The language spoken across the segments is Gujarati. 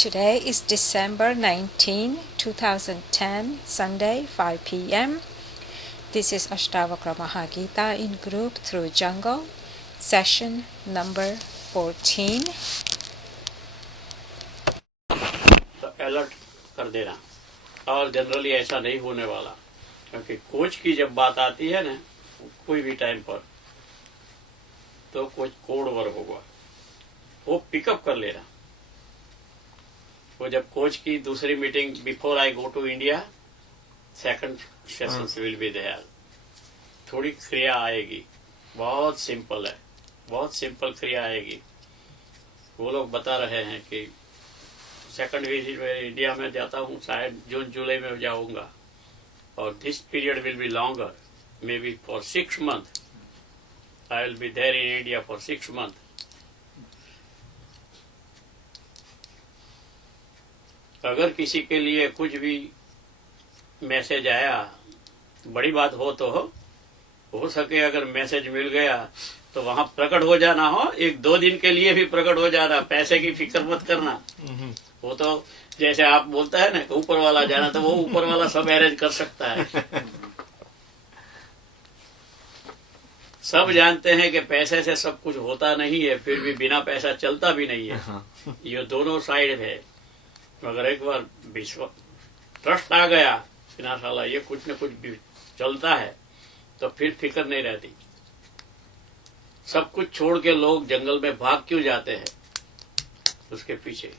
Today is December 19, 2010, Sunday, 5 p.m. This is Ashtavakra Mahagita in group through jungle, session number 14. तो अलर्ट कर देना। और जनरली ऐसा नहीं होने वाला, क्योंकि कोच की जब बात आती है ना कोई भी टाइम पर, तो कोच कोड वर्क होगा, वो पिकअप कर लेना। वो जब कोच की दूसरी meeting before I go to India, second session will be there, थोड़ी क्रिया आएगी, बहुत सिंपल है, बहुत सिंपल क्रिया आएगी। वो लोग बता रहे हैं कि सेकंड विजिट में इंडिया में जाता हूँ, शायद जून जुलाई में जाऊंगा, और this period will be longer, may be for 6 months। I will be there in India for 6 months। अगर किसी के लिए कुछ भी मैसेज आया, बड़ी बात हो तो हो सके अगर मैसेज मिल गया तो वहां प्रकट हो जाना हो, 1-2 दिन के लिए भी प्रकट हो जाना, पैसे की फिक्र मत करना। वो तो जैसे आप बोलता है ना ऊपर वाला जाना, तो वो ऊपर वाला सब अरेंज कर सकता है। सब जानते हैं कि पैसे से सब कुछ होता नहीं है, फिर भी बिना पैसा चलता भी नहीं है। ये दोनों साइड है। मगर एक बार विश्वास ट्रस्ट आ गया फिनाशाला ये कुछ न कुछ भी चलता है, तो फिर फिक्र नहीं रहती। सब कुछ छोड़ के लोग जंगल में भाग क्यों जाते हैं उसके पीछे?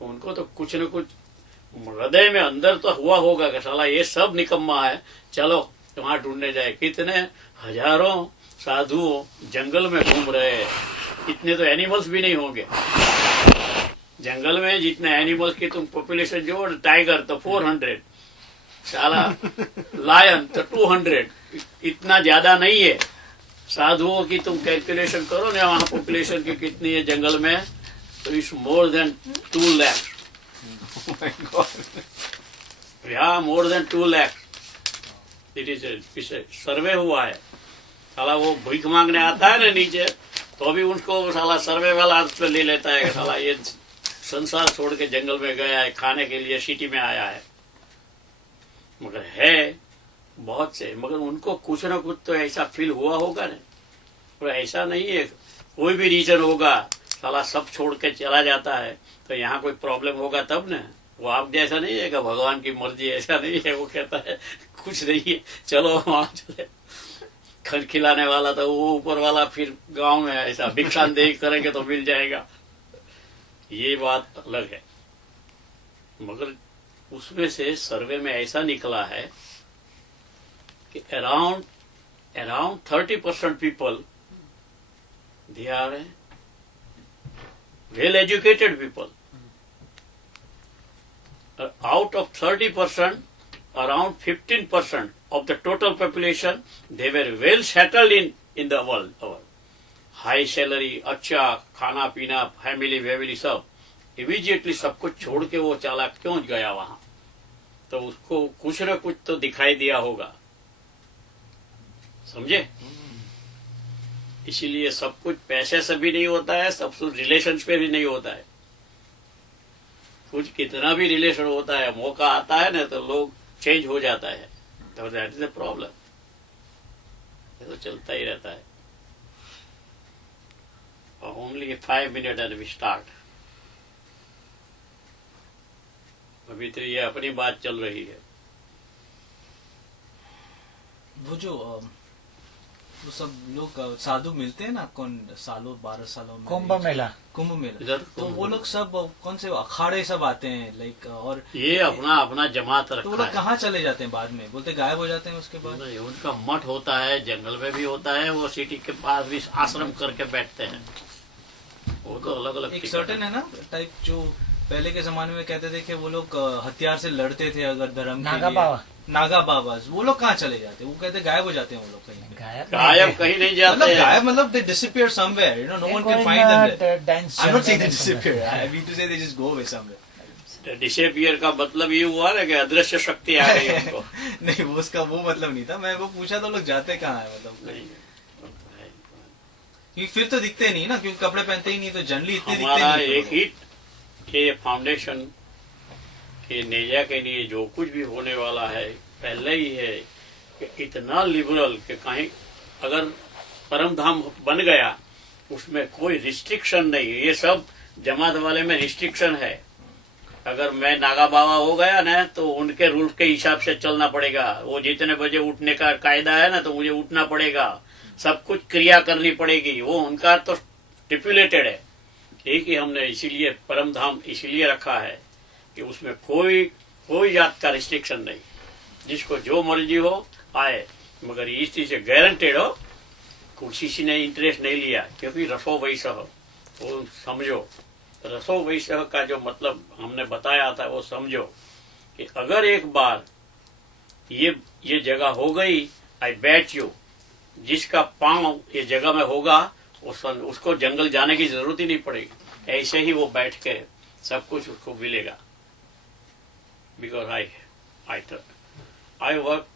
उनको तो कुछ न कुछ हृदय में अंदर तो हुआ होगा कि साला ये सब निकम्मा है, चलो वहां ढूंढने जाए। कितने हजारों साधु जंगल में घूम रहे हैं, इतने तो एनिमल्स भी नहीं होंगे जंगल में। जितने एनिमल्स की तुम पॉपुलेशन जो, टाइगर तो 400, साला लायन तो 200, इतना ज्यादा नहीं है। साधुओं की तुम कैलकुलेशन करो ना, वहां पॉपुलेशन की कितनी है जंगल में, तो इट्स मोर देन 2 लाख। या more than 2 lakh. It is survey हुआ है। साला वो भीख मांगने आता है ना नीचे, तो भी उनको साला सर्वे वाला हाथ पे ले लेता है। साला ये संसार छोड़ के जंगल में गया है, खाने के लिए सिटी में आया है। मगर है बहुत से, मगर उनको कुछ न कुछ तो ऐसा फील हुआ होगा ना। और ऐसा नहीं है, कोई भी रीजन होगा, साला सब छोड़ के चला जाता है, तो यहाँ कोई प्रॉब्लम होगा तब ना। वो आप जैसा नहीं है कि भगवान की मर्जी, ऐसा नहीं है। वो कहता है कुछ नहीं है, चलो वहां चले। खन खिलाने वाला तो वो ऊपर वाला, फिर गांव में ऐसा भिक्षांदेही करेंगे तो मिल जाएगा, ये बात अलग है। मगर उसमें से सर्वे में ऐसा निकला है कि around 30% people, they are well educated people. Out of 30%, around 15% of the total population, they were well settled in the world. High salary, अच्छा खाना पीना, फैमिली सब। इमीडिएटली सब कुछ छोड़ के वो चला क्यों गया वहां? तो उसको कुछ न कुछ तो दिखाई दिया होगा, समझे? इसीलिए सब कुछ पैसे से भी नहीं होता है, सब कुछ रिलेशन पे भी नहीं होता है। कुछ कितना भी रिलेशन होता है, मौका आता है ना तो लोग चेंज हो जाता है, तो दैट इज द प्रॉब्लम। ये तो चलता ही रहता है। Only 5 minutes and we start. अभी तो ये अपनी बात चल रही है। वो जो वो सब लोग साधु मिलते हैं ना, कौन सालों 12 सालों में कुंभ मेला इधर तो वो लोग सब कौन से अखाड़े सब आते हैं लाइक, और ये अपना जमात रखा तो वो लोग है। कहाँ चले जाते हैं बाद में? बोलते गायब हो जाते हैं उसके बाद। नहीं, उनका मठ होता है, जंगल में भी होता है, वो सिटी के पास भी आश्रम करके बैठते हैं। वो तो अलग अलग एक सर्टेन है ना टाइप, जो पहले के जमाने में कहते थे कि वो लोग हथियार से लड़ते थे अगर धर्म के नागा लिए। बाबा, नागा बाबा, वो लोग कहाँ चले जाते हैं? वो कहते गायब हो जाते हैं वो लोग कहीं पे। गायब कहीं नहीं जाते मतलब हैं। गायब मतलब they disappear somewhere, you know, no one can find them there. I'm not saying they disappear. I mean to say they just go away somewhere. Disappear का मतलब ये हुआ ना कि अदृश्य शक्ति आ गई उनको। नहीं, वो उसका वो मतलब नहीं था। मैं वो पूछा तो लोग जाते कहाँ है मतलब? नहीं, क्योंकि फिर तो दिखते नहीं ना, क्योंकि कपड़े पहनते ही नहीं, तो जनरली इतने दिखते हमारा नहीं। एक ही ये फाउंडेशन के नेजा के लिए जो कुछ भी होने वाला है पहले ही है कि इतना लिबरल कि कहीं अगर परम धाम बन गया उसमें कोई रिस्ट्रिक्शन नहीं है। ये सब जमात वाले में रिस्ट्रिक्शन है। अगर मैं नागा बाबा हो गया ना तो उनके रूल के हिसाब से चलना पड़ेगा। वो जितने बजे उठने का कायदा है ना तो मुझे उठना पड़ेगा, सब कुछ क्रिया करनी पड़ेगी। वो उनका तो स्टिपुलेटेड है। एक ही हमने इसीलिए परम धाम इसीलिए रखा है कि उसमें कोई जात का रिस्ट्रिक्शन नहीं, जिसको जो मर्जी हो आए, मगर इस चीज से गारंटेड हो किसी ने इंटरेस्ट नहीं लिया। क्योंकि रसो वैसह वो समझो, रसो वैसह का जो मतलब हमने बताया था वो समझो कि अगर एक बार ये जगह हो गई, आई बैट यू, जिसका पांव ये जगह में होगा उसको जंगल जाने की जरूरत ही नहीं पड़ेगी। ऐसे ही वो बैठ के सब कुछ उसको मिलेगा। Because I work,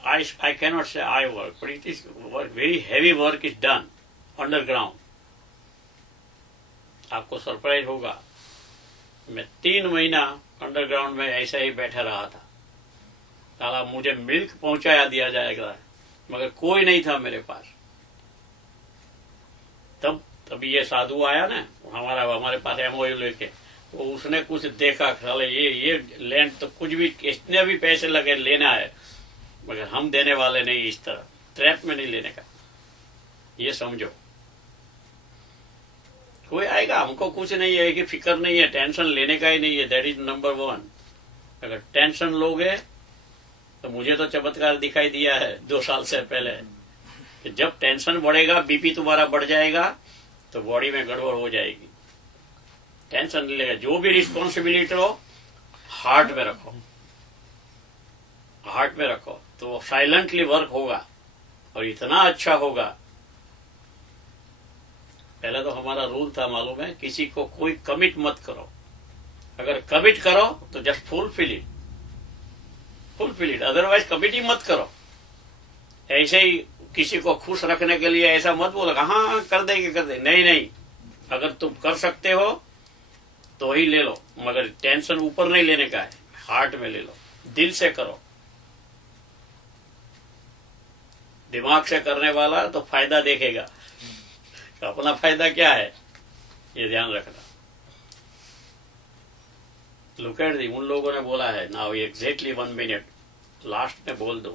I cannot say I work, but it is very heavy work is done underground. आपको सरप्राइज होगा, मैं 3 महीना अंडरग्राउंड में ऐसा ही बैठा रहा था। साला मुझे मिल्क पहुंचाया दिया जाएगा, मगर कोई नहीं था मेरे पास। तब ये साधु आया ना हमारे पास एमओयू लेके, तो उसने कुछ देखा, साले ये लैंड तो कुछ भी कितने भी पैसे लगे लेना है, मगर हम देने वाले नहीं, इस तरह ट्रैप में नहीं लेने का। ये समझो, कोई आएगा, हमको कुछ नहीं है कि फिक्र नहीं है, टेंशन लेने का ही नहीं है। That is number 1। अगर टेंशन लोगे तो मुझे तो चमत्कार दिखाई दिया है 2 साल से पहले कि जब टेंशन बढ़ेगा, बीपी तुम्हारा बढ़ जाएगा तो बॉडी में गड़बड़ हो जाएगी। टेंशन नहीं लेगा, जो भी रिस्पॉन्सिबिलिटी हो हार्ट में रखो, हार्ट में रखो, तो साइलेंटली वर्क होगा और इतना अच्छा होगा। पहले तो हमारा रूल था मालूम है, किसी को कोई कमिट मत करो। अगर कमिट करो तो just fulfil it, otherwise commit ही मत करो। ऐसे ही किसी को खुश रखने के लिए ऐसा मत बोलो हाँ कर देंगे, नहीं। अगर तुम कर सकते हो तो ही ले लो, मगर टेंशन ऊपर नहीं लेने का है, हार्ट में ले लो, दिल से करो। दिमाग से करने वाला तो फायदा देखेगा, तो अपना फायदा क्या है ये ध्यान रखना। लुक एट दी, उन लोगों ने बोला है नाउ एग्जैक्टली 1 मिनट, लास्ट में बोल दूं,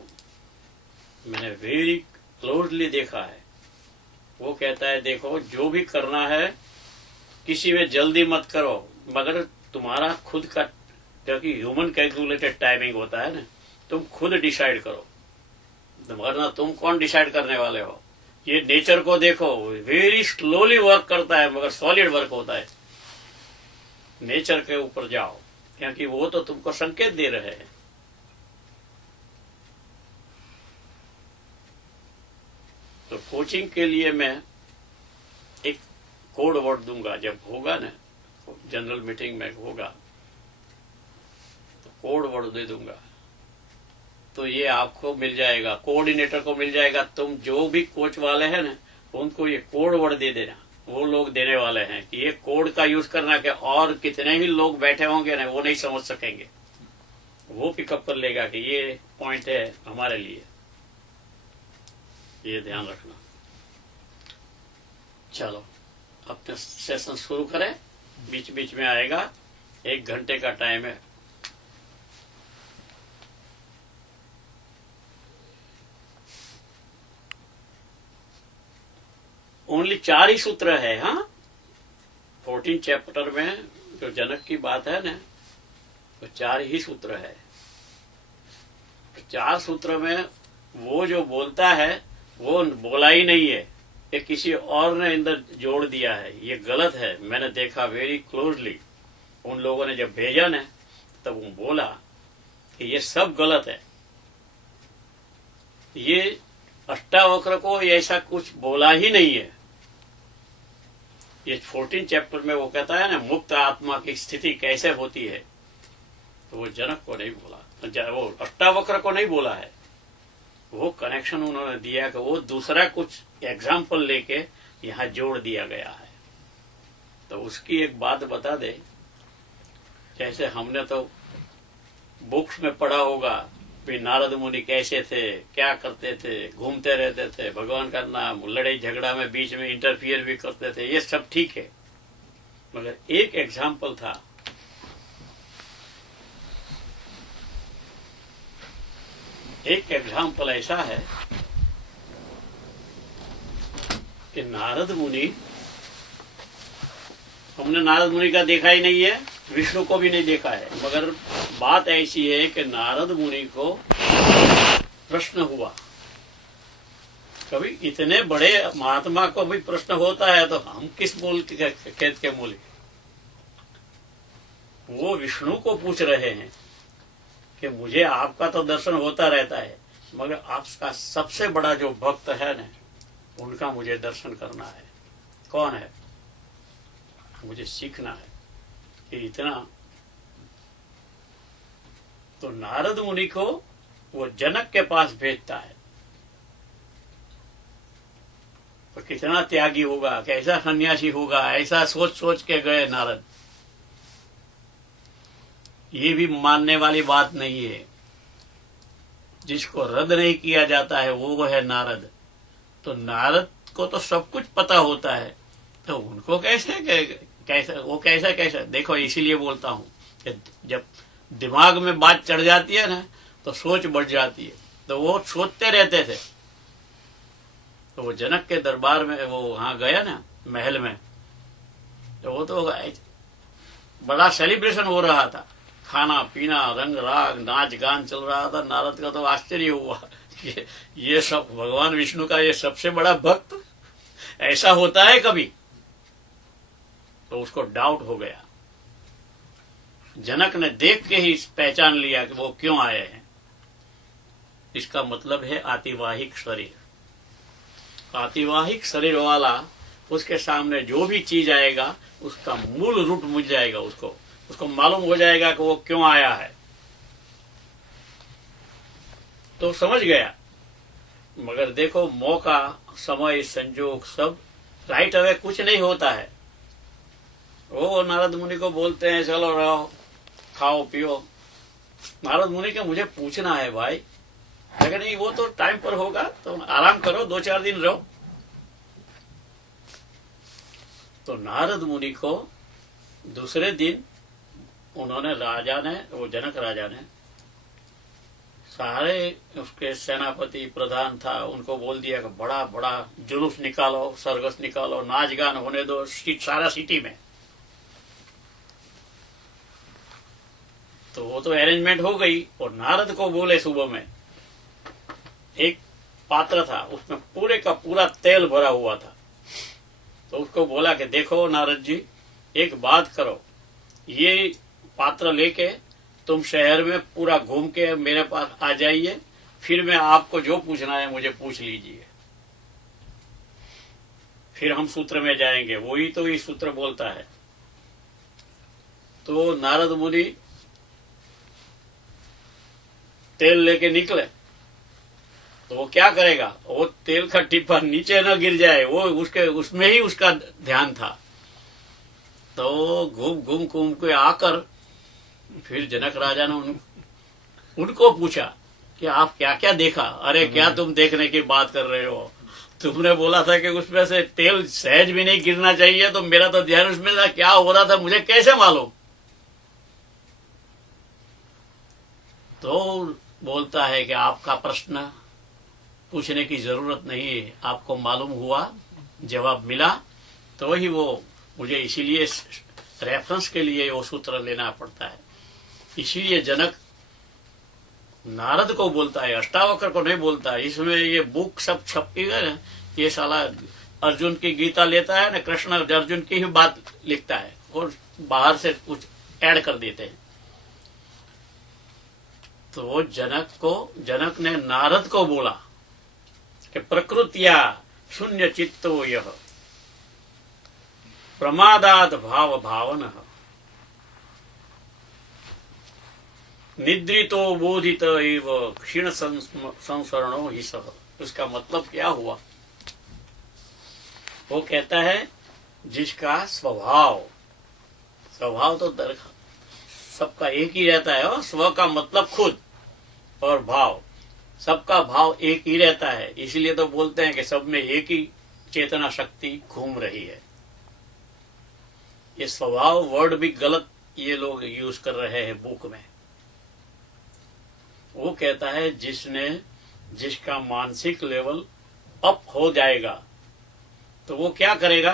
मैंने वेरी क्लोजली देखा है। वो कहता है देखो जो भी करना है किसी में जल्दी मत करो, मगर तुम्हारा खुद का, क्योंकि ह्यूमन कैलकुलेटेड टाइमिंग होता है ना, तुम खुद डिसाइड करो, वरना तुम कौन डिसाइड करने वाले हो। ये नेचर को देखो, वेरी स्लोली वर्क करता है मगर सॉलिड वर्क होता है। नेचर के ऊपर जाओ, क्योंकि वो तो तुमको संकेत दे रहे हैं। तो कोचिंग के लिए मैं एक कोड वर्ड दूंगा, जब होगा ना जनरल मीटिंग में होगा तो कोड वर्ड दे दूंगा, तो ये आपको मिल जाएगा, कोऑर्डिनेटर को मिल जाएगा। तुम जो भी कोच वाले हैं ना उनको ये कोड वर्ड दे देना, वो लोग देने वाले हैं कि ये कोड का यूज करना के, और कितने ही लोग बैठे होंगे ना वो नहीं समझ सकेंगे, वो पिकअप कर लेगा कि ये पॉइंट है हमारे लिए। ये ध्यान रखना। चलो अपने सेशन शुरू करें, बीच बीच में आएगा, 1 घंटे का टाइम है। ओनली 4 ही सूत्र है। हाँ, 14 चैप्टर में जो जनक की बात है ना, तो 4 ही सूत्र है। 4 सूत्र में वो जो बोलता है वो बोला ही नहीं है, ये किसी और ने अंदर जोड़ दिया है। ये गलत है, मैंने देखा वेरी क्लोजली। उन लोगों ने जब भेजा ना तब वो बोला कि ये सब गलत है, ये अष्टावक्र को ऐसा कुछ बोला ही नहीं है। ये 14 चैप्टर में वो कहता है ना मुक्त आत्मा की स्थिति कैसे होती है, तो वो जनक को नहीं बोला, वो अष्टावक्र को नहीं बोला है। वो कनेक्शन उन्होंने दिया कि वो दूसरा कुछ एग्जाम्पल लेके यहाँ जोड़ दिया गया है। तो उसकी एक बात बता दे जैसे हमने तो बुक्स में पढ़ा होगा भी नारद मुनि कैसे थे, क्या करते थे, घूमते रहते थे, भगवान का नाम, लड़ाई झगड़ा में बीच में इंटरफियर भी करते थे, ये सब ठीक है। मगर एक एग्जाम्पल था, एक एग्जाम्पल ऐसा है कि नारद मुनि, हमने नारद मुनि का देखा ही नहीं है, विष्णु को भी नहीं देखा है, मगर बात ऐसी है कि नारद मुनि को प्रश्न हुआ। कभी इतने बड़े महात्मा को भी प्रश्न होता है तो हम किस मूल के खेत के मूल? वो विष्णु को पूछ रहे हैं कि मुझे आपका तो दर्शन होता रहता है, मगर आपका सबसे बड़ा जो भक्त है ना, उनका मुझे दर्शन करना है। कौन है? मुझे सीखना है कि इतना। तो नारद मुनि को वो जनक के पास भेजता है। तो कितना त्यागी होगा, कैसा सन्यासी होगा, ऐसा सोच सोच के गए नारद। ये भी मानने वाली बात नहीं है। जिसको रद्द नहीं किया जाता है वो है नारद। तो नारद को तो सब कुछ पता होता है, तो उनको कैसे देखो, इसीलिए बोलता हूं कि जब दिमाग में बात चढ़ जाती है ना तो सोच बढ़ जाती है। तो वो सोचते रहते थे। तो वो जनक के दरबार में वो वहां गया ना, महल में, तो वो तो बड़ा सेलिब्रेशन हो रहा था, खाना पीना, रंग राग, नाच गान चल रहा था। नारद का तो आश्चर्य हुआ, ये सब भगवान विष्णु का ये सबसे बड़ा भक्त, ऐसा होता है कभी? तो उसको डाउट हो गया। जनक ने देख के ही पहचान लिया कि वो क्यों आए हैं। इसका मतलब है आतिवाहिक शरीर। आतिवाहिक शरीर वाला, उसके सामने जो भी चीज आएगा उसका मूल रूट मुझ जाएगा, उसको मालूम हो जाएगा कि वो क्यों आया है। तो समझ गया। मगर देखो, मौका, समय, संजोग सब राइट अवे कुछ नहीं होता है। वो नारद मुनि को बोलते हैं चलो रहो, खाओ पियो। नारद मुनि के मुझे पूछना है भाई, लेकिन नहीं, वो तो टाइम पर होगा, तो आराम करो, 2-4 दिन रहो। तो नारद मुनि को दूसरे दिन उन्होंने, राजा ने, वो जनक राजा ने, सारे उसके सेनापति प्रधान था, उनको बोल दिया कि बड़ा बड़ा जुलूस निकालो, सरगस निकालो, नाच गान होने दो सारा सिटी में। तो वो तो अरेंजमेंट हो गई। और नारद को बोले सुबह में, एक पात्र था उसमें पूरे का पूरा तेल भरा हुआ था। तो उसको बोला कि देखो नारद जी, एक बात करो, ये पात्र लेके तुम शहर में पूरा घूम के मेरे पास आ जाइए, फिर मैं आपको जो पूछना है मुझे पूछ लीजिए, फिर हम सूत्र में जाएंगे। वही तो ये सूत्र बोलता है। तो नारद मुनि तेल लेके निकले। तो वो क्या करेगा, वो तेल का टिप्पा नीचे न गिर जाए, वो उसमें ही उसका ध्यान था। तो घूम घूम के आकर फिर जनक राजा ने उनको पूछा कि आप क्या क्या देखा? अरे क्या तुम देखने की बात कर रहे हो? तुमने बोला था कि उसमें से तेल सहज भी नहीं गिरना चाहिए, तो मेरा तो ध्यान उसमें था, क्या हो रहा था मुझे कैसे मालूम? तो बोलता है कि आपका प्रश्न पूछने की जरूरत नहीं है, आपको मालूम हुआ, जवाब मिला, तो ही वो मुझे इसीलिए रेफरेंस के लिए वो सूत्र लेना पड़ता है। इसीलिए जनक नारद को बोलता है, अष्टावक्र को नहीं बोलता है। इसमें ये बुक सब छपी है ना, ये साला अर्जुन की गीता लेता है ना, कृष्ण अर्जुन की ही बात लिखता है और बाहर से कुछ ऐड कर देते हैं। तो जनक ने नारद को बोला कि प्रकृतिया शून्य चित्तो यह प्रमादात भाव भावन निद्रितो बोधित एव क्षीण संसरणो ही सह। उसका मतलब क्या हुआ? वो कहता है जिसका स्वभाव तो सबका एक ही रहता है। और स्व का मतलब खुद और भाव, सबका भाव एक ही रहता है। इसलिए तो बोलते हैं कि सब में एक ही चेतना शक्ति घूम रही है। ये स्वभाव वर्ड भी गलत ये लोग यूज कर रहे हैं बुक में। वो कहता है जिसका मानसिक लेवल अप हो जाएगा तो वो क्या करेगा।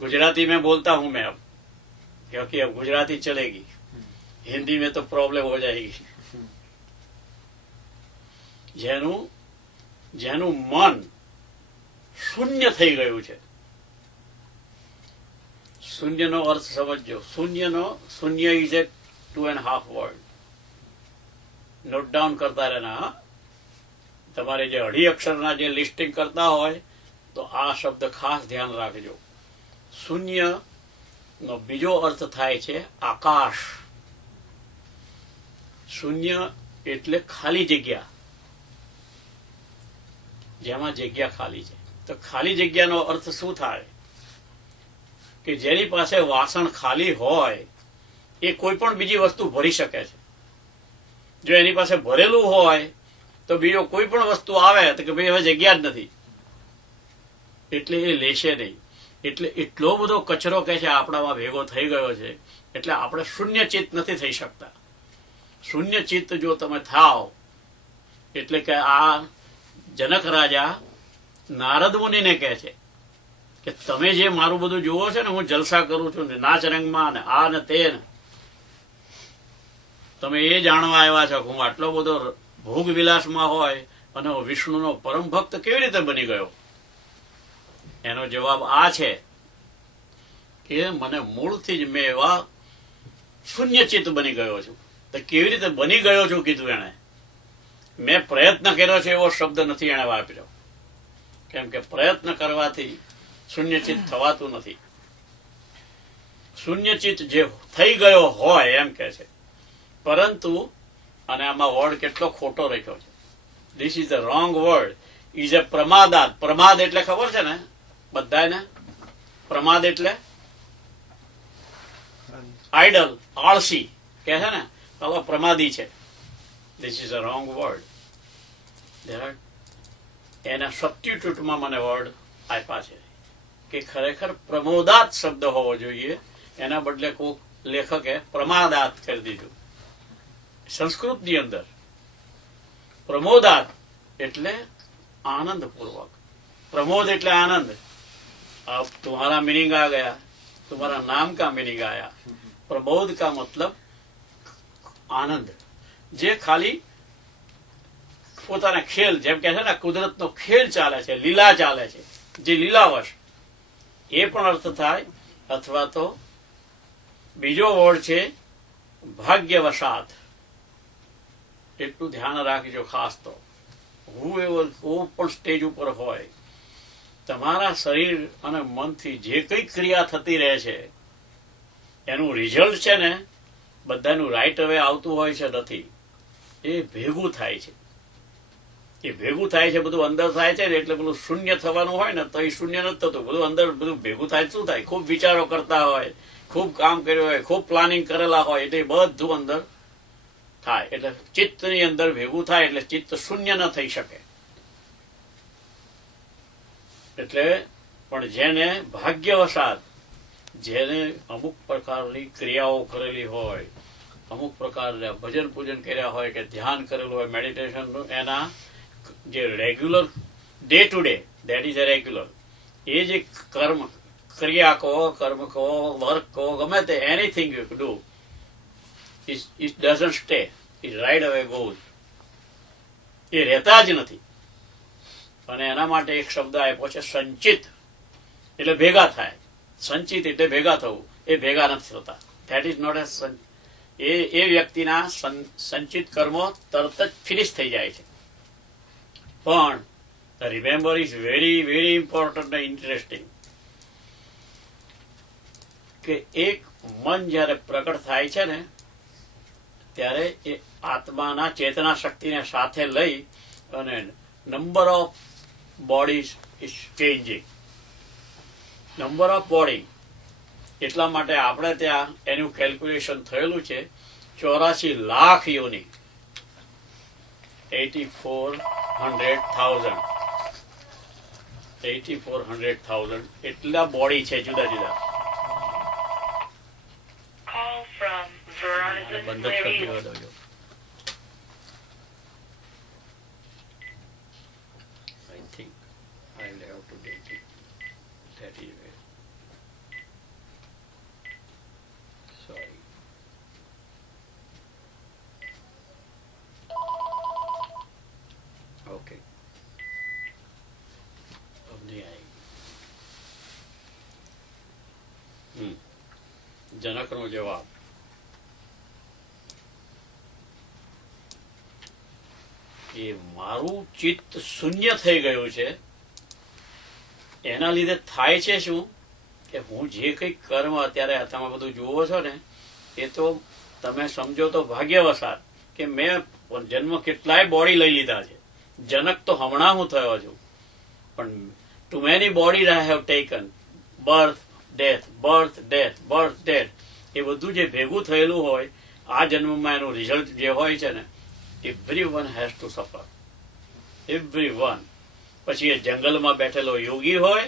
गुजराती में बोलता हूं मैं अब, क्योंकि अब गुजराती चलेगी, हिंदी में तो प्रॉब्लम हो जाएगी। જેનું મન શૂન્ય થઈ ગયું છે, શૂન્યનો અર્થ સમજજો। શૂન્ય is A 2.5 word. Note down કરતા રહેના। તમારે જે અઢી અક્ષરના જે લિસ્ટિંગ કરતા હોય તો આ શબ્દ ખાસ ધ્યાન રાખજો। શૂન્યનો બીજો અર્થ થાય છે આકાશ। શૂન્ય એટલે ખાલી જગ્યા, જેમાં જગ્યા ખાલી છે। તો ખાલી જગ્યાનો અર્થ શું થાય કે જેની પાસે વાસણ ખાલી હોય એ કોઈ પણ બીજી વસ્તુ ભરી શકે છે। જો એની પાસે ભરેલું હોય તો બીજો કોઈ પણ વસ્તુ આવે તો કે ભાઈ હવે જગ્યા જ નથી, એટલે એ લેશે નહીં। એટલે એટલો બધો કચરો કે છે આપણામાં ભેગો થઈ ગયો છે, એટલે આપણે શૂન્ય ચિત્ત નથી થઈ શકતા। શૂન્ય ચિત્ત જો તમે થાવ એટલે કે આ જનક રાજા નારદ મુનિને કહે છે કે તમે જે મારું બધું જુઓ છો ને, હું જલસા કરું છું ને, નાચ રંગમાં ને આ ને તે ને, તમે એ જાણવા આવ્યા છો હું આટલો બધો ભોગ વિલાસમાં હોય અને વિષ્ણુનો પરમ ભક્ત કેવી રીતે બની ગયો। એનો જવાબ આ છે કે મને મૂળથી જ મેં એવા શૂન્યચિત્ત બની ગયો છું। તો કેવી રીતે બની ગયો છું કીધું એણે। મેં પ્રયત્ન કર્યો છે એવો શબ્દ નથી એણે વાપર્યો, કેમ કે પ્રયત્ન કરવાથી શૂન્યચિત્ત થવાતું નથી। શૂન્યચિત્ત જે થઈ ગયો હોય એમ કે છે, પરંતુ અને આમાં વર્ડ કેટલો ખોટો રાખ્યો છે। This is the wrong word, is a પ્રમાદાત। પ્રમાદ એટલે ખબર છે ને બધાને? પ્રમાદ એટલે આઈડલ, આળસી કે છે ને, હવે પ્રમાદી છે। This is a wrong word. એના સબસ્ટિટ્યુટમાં મને વર્ડ આપ્યા છે કે ખરેખર પ્રમોદાત શબ્દ હોવો જોઈએ, એના બદલે કોઈક લેખકે પ્રમાદાત કરી દીધું। સંસ્કૃતની અંદર પ્રમોદાત એટલે આનંદપૂર્વક। प्रमोद એટલે आनंद। अब तुम्हारा मीनिंग आ गया, तुम्हारा नाम का मीनिंग आया। प्रमोद का मतलब आनंद। जे खाली પોતાના ખેલ, જેમ કે છે ને કુદરતનો ખેલ ચાલે છે, લીલા ચાલે છે, જે લીલાવશ, એ પણ અર્થ થાય। અથવા તો બીજો વર્ડ છે ભાગ્યવશાત। એટલું ધ્યાન રાખજો ખાસ। તો હું એવો કોઈ પણ સ્ટેજ ઉપર હોય, તમારા શરીર અને મનથી જે કઈ ક્રિયા થતી રહે છે એનું રિઝલ્ટ છે ને બધાનું રાઈટ હવે આવતું હોય છે નથી, એ ભેગું થાય છે। એ ભેગું થાય છે, બધું અંદર થાય છે ને, એટલે પેલું શૂન્ય થવાનું હોય ને તો એ શૂન્ય નથી થતું। બધું અંદર બધું ભેગું થાય શું થાય? ખૂબ વિચારો કરતા હોય, ખૂબ કામ કર્યું હોય, ખૂબ પ્લાનિંગ કરેલા હોય, એટલે બધું અંદર થાય। એટલે ચિત્તની અંદર ભેગું થાય એટલે ચિત્ત શૂન્ય ન થઈ શકે। એટલે પણ જેને ભાગ્યવશાત, જેને અમુક પ્રકારની ક્રિયાઓ કરેલી હોય, અમુક પ્રકારના ભજન પૂજન કર્યા હોય કે ધ્યાન કરેલું હોય, મેડિટેશનનું, એના જે regular day to day, that is a regular, એ જે કર્મ, ક્રિયા કહો, કર્મ કહો, વર્ક કહો, ગમે તે, anything you do, it doesn't stay, it ride અવે ગોઝ। એ રહેતા જ નથી। અને એના માટે એક શબ્દ આપ્યો છે સંચિત, એટલે ભેગા થાય। સંચિત એટલે ભેગા થવું, એ ભેગા નથી થતા। ધેટ ઇઝ નોટ એ વ્યક્તિના સંચિત કર્મો તરત જ ફિનિશ થઈ જાય છે। પણ remember is very very important અને ઇન્ટરેસ્ટિંગ કે એક મન જયારે પ્રકટ થાય છે ને ત્યારે એ આત્માના ચેતના શક્તિને સાથે લઈ અને number of bodies is changing. Number of body એટલા માટે આપણે ત્યાં એનું કેલ્ક્યુલેશન થયેલું છે 84 લાખ યોની, 8400,000 એટલા બોડી છે જુદા જુદા. બંધ જ કરી દેવા દો. I think I will have to take it that is way. Sorry. Okay. अब नहीं आएगी. जनकનો જવાબ. એ મારું ચિત્ત શૂન્ય થઈ ગયું છે, એના લીધે થાય છે શું કે હું જે કંઈક કર્મ અત્યારે તમે બધું જુઓ છો ને એ તો તમે સમજો તો ભાગ્યવશાત કે મેં જન્મ કેટલાય બોડી લઈ લીધા છે. જનક તો હમણાં હું થયો છું, પણ too many bodies I have taken, birth death birth death birth death, એ બધું જે ભેગું થયેલું હોય આ જન્મમાં એનું રિઝલ્ટ જે હોય છે ને, everyone has to suffer, everyone. પછી એ જંગલમાં બેઠેલો યોગી હોય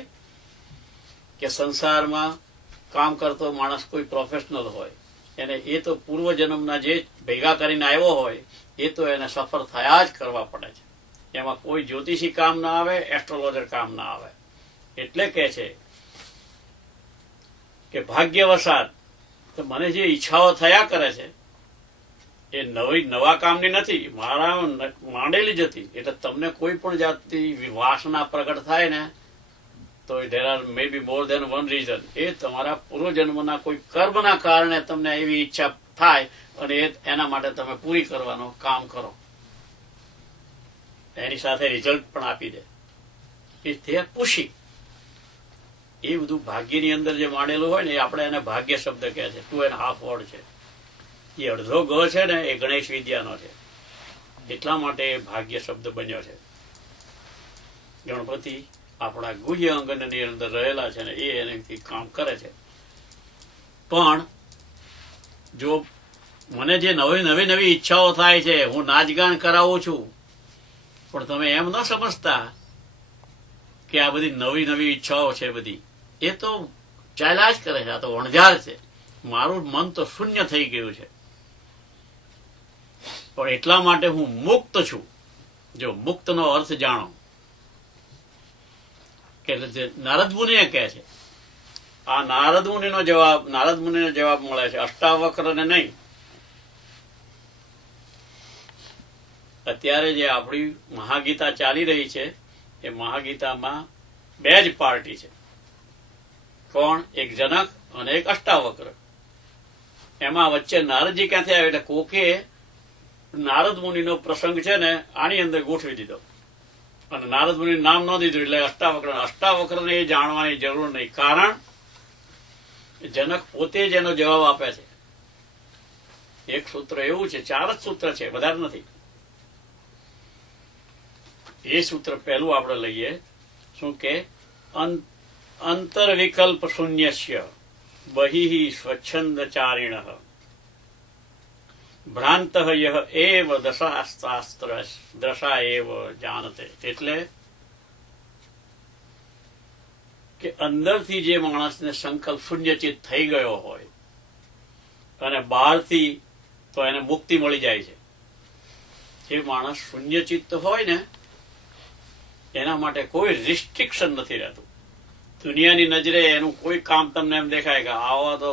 કે સંસારમાં કામ કરતો માણસ કોઈ પ્રોફેશનલ હોય, એને એ તો પૂર્વજન્મના જે ભેગા કરીને આવ્યો હોય એ તો એને સફર થયા જ કરવા પડે છે. એમાં કોઈ જ્યોતિષી કામ ના આવે, એસ્ટ્રોલોજર કામ ના આવે. એટલે કે છે કે ભાગ્યવશાત તો મને જે ઈચ્છાઓ થયા કરે છે એ નવા કામની નથી, મારા માંડેલી જ હતી. એટલે તમને કોઈ પણ જાતની વાસના પ્રગટ થાય ને તો there are may be more than one reason. એ તમારા પૂર્વજન્મના કોઈ કર્મના કારણે તમને એવી ઈચ્છા થાય અને એના માટે તમે પૂરી કરવાનું કામ કરો, એની સાથે રિઝલ્ટ પણ આપી દે. એ તે પુશી એ બધું ભાગ્યની અંદર જે માંડેલું હોય ને એ આપણે એને ભાગ્ય શબ્દ કહે છે. 2.5 વર્ડ છે. એ અડધો ગ છે ને એ ગણેશ વિદ્યાનો છે, એટલા માટે ભાગ્ય શબ્દ બન્યો છે. ગણપતિ આપણા ગુહ્ય અંગની અંદર રહેલા છે ને એ એનાથી કામ કરે છે. પણ જો મને જે નવી ઈચ્છાઓ થાય છે, હું નાચગાન કરાવું છું, પણ તમે એમ ન સમજતા કે આ બધી નવી ઈચ્છાઓ છે બધી એ તો ચાલ્યા જ કરે છે, આ તો વણઝાર છે. મારું મન તો શૂન્ય થઈ ગયું છે, પણ એટલા માટે હું મુક્ત છું. જો મુક્તનો અર્થ જાણો કે નારદ મુનિએ કહે છે, આ નારદ મુનિનો જવાબ મળે છે, અષ્ટાવક્રને નહીં. અત્યારે જે આપણી મહાગીતા ચાલી રહી છે એ મહાગીતામાં 2 જ પાર્ટી છે. કોણ? એક જનક અને એક અષ્ટાવક્ર. એમાં વચ્ચે નારદજી ક્યાંથી આવે એટલે કોકે નારદ મુનિનો પ્રસંગ છે ને આની અંદર ગોઠવી દીધો અને નારદ મુનિ નામ ન દીધું એટલે અષ્ટાવક્રને એ જાણવાની જરૂર નહીં. કારણ જનક પોતે જ એનો જવાબ આપે છે. એક સૂત્ર એવું છે, 4 જ સૂત્ર છે, વધારે નથી. એ સૂત્ર પહેલું આપણે લઈએ શું કે અંતર્વિકલ્પ શૂન્યસ્ય બહિઃ સ્વચ્છંદચારિણ ભ્રાંત યહ એવ દશા એવ જાનતે. એટલે કે અંદરથી જે માણસને સંકલ્પ શૂન્યચિત થઈ ગયો હોય અને બહારથી તો એને મુક્તિ મળી જાય છે. જે માણસ શૂન્યચિત્ત હોય ને એના માટે કોઈ રિસ્ટ્રિક્શન નથી રહેતું. દુનિયાની નજરે એનું કોઈ કામ તમને એમ દેખાય કે આવા તો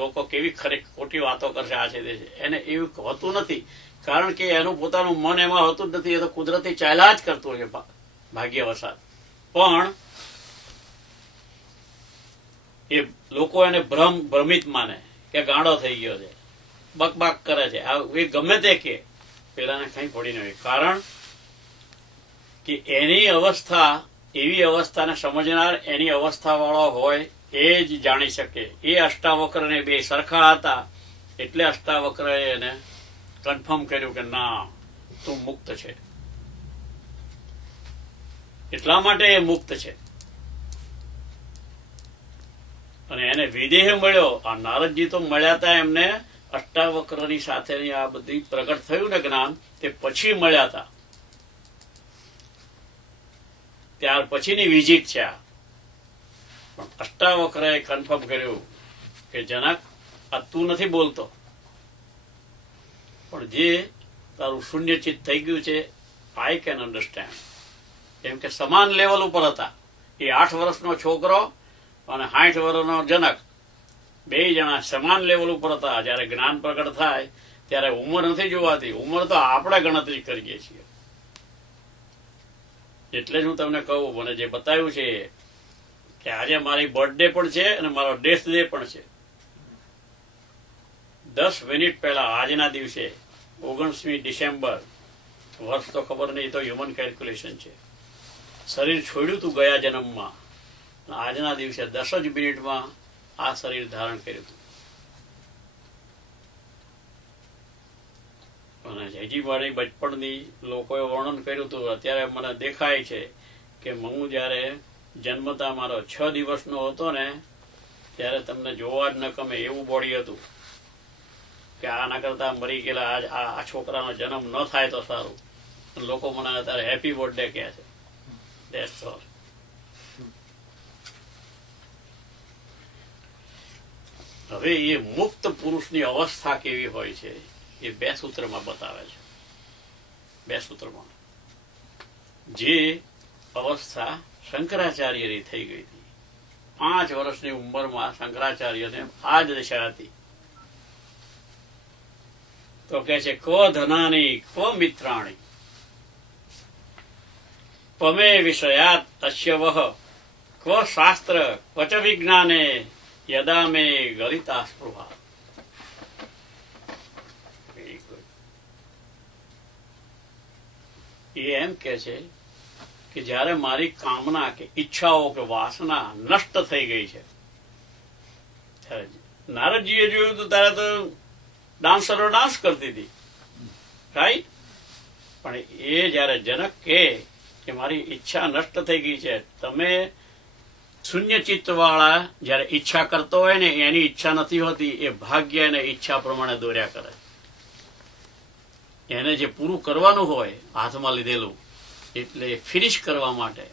લોકો કેવી ખોટી વાતો કરશે, આ છે તે છે, એને એવું હોતું નથી. કારણ કે એનું પોતાનું મન એમાં હોતું જ નથી. એ તો કુદરતી ચાલ્યા જ કરતું છે ભાગ્યવશાત. પણ એ લોકો એને ભ્રમિત માને કે ગાંડો થઈ ગયો છે, બકબાક કરે છે, એ ગમે તે કે પેલાને કઈ પડી નહીં. કારણ કે એની અવસ્થા એવી અવસ્થાને સમજનાર એની અવસ્થા વાળો હોય એ જ જાણી શકે. એ અષ્ટાવક્રને 2 સરખા હતા એટલે અષ્ટાવક્રએ એને કન્ફર્મ કર્યું કે ના, તું મુક્ત છે. એટલા માટે એ મુક્ત છે. અને એને વિદેહ મળ્યો. આ નારદજી તો મળ્યા હતા એમને અષ્ટાવક્રની સાથેની આ બધી પ્રગટ થયું ને જ્ઞાન, તે પછી મળ્યા હતા, ત્યાર પછીની વિઝિટ છે આ. પણ અષ્ટાવક્રએ કન્ફર્મ કર્યું કે જનક, આ તું નથી બોલતો, પણ જે તારું શૂન્યચિત થઈ ગયું છે, આઈ કેન અન્ડરસ્ટેન્ડ. કેમ કે સમાન લેવલ ઉપર હતા. એ 8 વર્ષનો છોકરો અને 60 વર્ષનો જનક, બે જણા સમાન લેવલ ઉપર હતા. જયારે જ્ઞાન પ્રગટ થાય ત્યારે ઉંમર નથી જોવાતી, ઉંમર તો આપણે ગણતરી કરીએ છીએ. એટલે જ હું તમને કહું, મને જે બતાવ્યું છે કે આજે મારી બર્થડે પણ છે અને મારો ડેથ ડે પણ છે. 10 મિનિટ પહેલા આજના દિવસે 19મી ડિસેમ્બર, વર્ષ તો ખબર નહીં, તો હ્યુમન કેલ્ક્યુલેશન છે, શરીર છોડ્યું તું ગયા જન્મમાં. આજના દિવસે 10 જ મિનિટમાં આ શરીર ધારણ કર્યું હતું. અને જયજી મારી બચપણની લોકોએ વર્ણન કર્યું હતું. અત્યારે મને દેખાય છે કે હું જયારે જન્મતા મારો 6 દિવસનો હતો ને, ત્યારે તમને જોવા જ ન ગમે એવું બોડી હતું કે આના કરતા મરી ગયેલા આ છોકરાનો જન્મ ન થાય તો સારું. લોકો મને અત્યારે હેપી બર્થડે કહે છે. That's all. હવે એ મુક્ત પુરુષની અવસ્થા કેવી હોય છે એ 2 સૂત્રમાં બતાવે છે. 2 સૂત્રમાં જે અવસ્થા શંકરાચાર્યની થઈ ગઈ હતી. 5 વર્ષની ઉંમરમાં શંકરાચાર્યને આ જ દશા હતી. તો કે છે, ક્વ ધનાની ક્વ મિત્રાણી પમે વિષયાત અસ્ય વહ ક્વ શાસ્ત્ર ક્વચ વિજ્ઞાને યદા મે ગલિતા સ્પૃહા. એ એમ કે છે કે જયારે મારી કામના કે ઈચ્છાઓ કે વાસના નષ્ટ થઈ ગઈ છે. નારદજીએ જોયું તો ત્યારે તો ડાન્સરો ડાન્સ કરતી હતી, રાઈટ? પણ એ જયારે જનક કે મારી ઈચ્છા નષ્ટ થઈ ગઈ છે, તમે શૂન્ય ચિત્ત વાળા જયારે ઈચ્છા કરતો હોય ને, એની ઈચ્છા નથી હોતી, એ ભાગ્ય એને ઈચ્છા પ્રમાણે દોર્યા કરે. એને જે પૂરું કરવાનું હોય હાથમાં લીધેલું, એટલે ફિનિશ કરવા માટે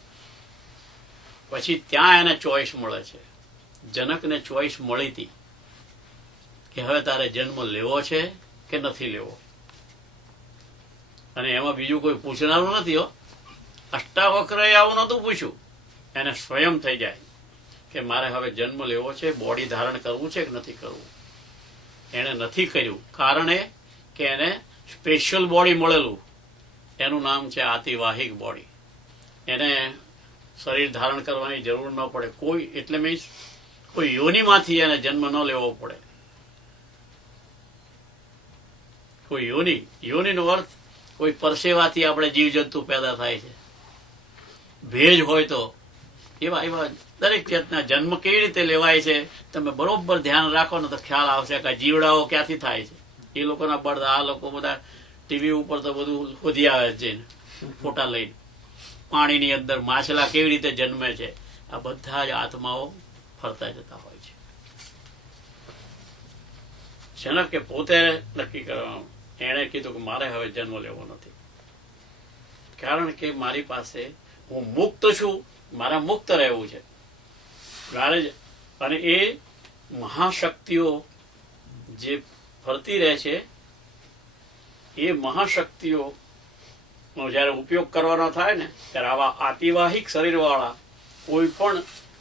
પછી ત્યાં એને ચોઈસ મળે છે. જનકને ચોઈસ મળી હતી કે હવે તારે જન્મ લેવો છે કે નથી લેવો. અને એમાં બીજું કોઈ પૂછનારું નથી હો. અષ્ટાવક્રએ આવું નહોતું પૂછ્યું, એને સ્વયં થઈ જાય કે મારે હવે જન્મ લેવો છે, બોડી ધારણ કરવું છે કે નથી કરવું. એને નથી કર્યું, કારણ એ કે એને સ્પેશિયલ બોડી મળેલું, એનું નામ છે આતિવાહિક બોડી. એને શરીર ધારણ કરવાની જરૂર ન પડે. કોઈ એટલે મીન્સ કોઈ યોનિમાંથી એને જન્મ ન લેવો પડે. કોઈ યોનિનો અર્થ કોઈ પરસેવાથી આપણે જીવજંતુ પેદા થાય છે. ભેજ હોય તો એવા દરેક જાતના જન્મ કેવી રીતે લેવાય છે, તમે બરોબર ધ્યાન રાખો ને તો ખ્યાલ આવશે કે જીવડાઓ ક્યાંથી થાય છે. એ લોકોના બળદ, આ લોકો બધા ટીવી ઉપર તો બધું શોધી આવે છે, ફોટા લઈને. પાણીની અંદર માછલા કેવી રીતે જન્મે છે, આ બધા જ આત્માઓ ફરતા જતા હોય છે. જનક કે પોતે નક્કી કરવાનું, એણે કીધું કે મારે હવે જન્મ લેવો નથી, કારણ કે મારી પાસે હું મુક્ત છું, મારે મુક્ત રહેવું છે. અને એ મહાશક્તિઓ જે ફરતી રહે છે, એ મહાશક્તિઓ જયારે ઉપયોગ કરવાનો થાય ને, ત્યારે આવા આતિવાહિક શરીર વાળા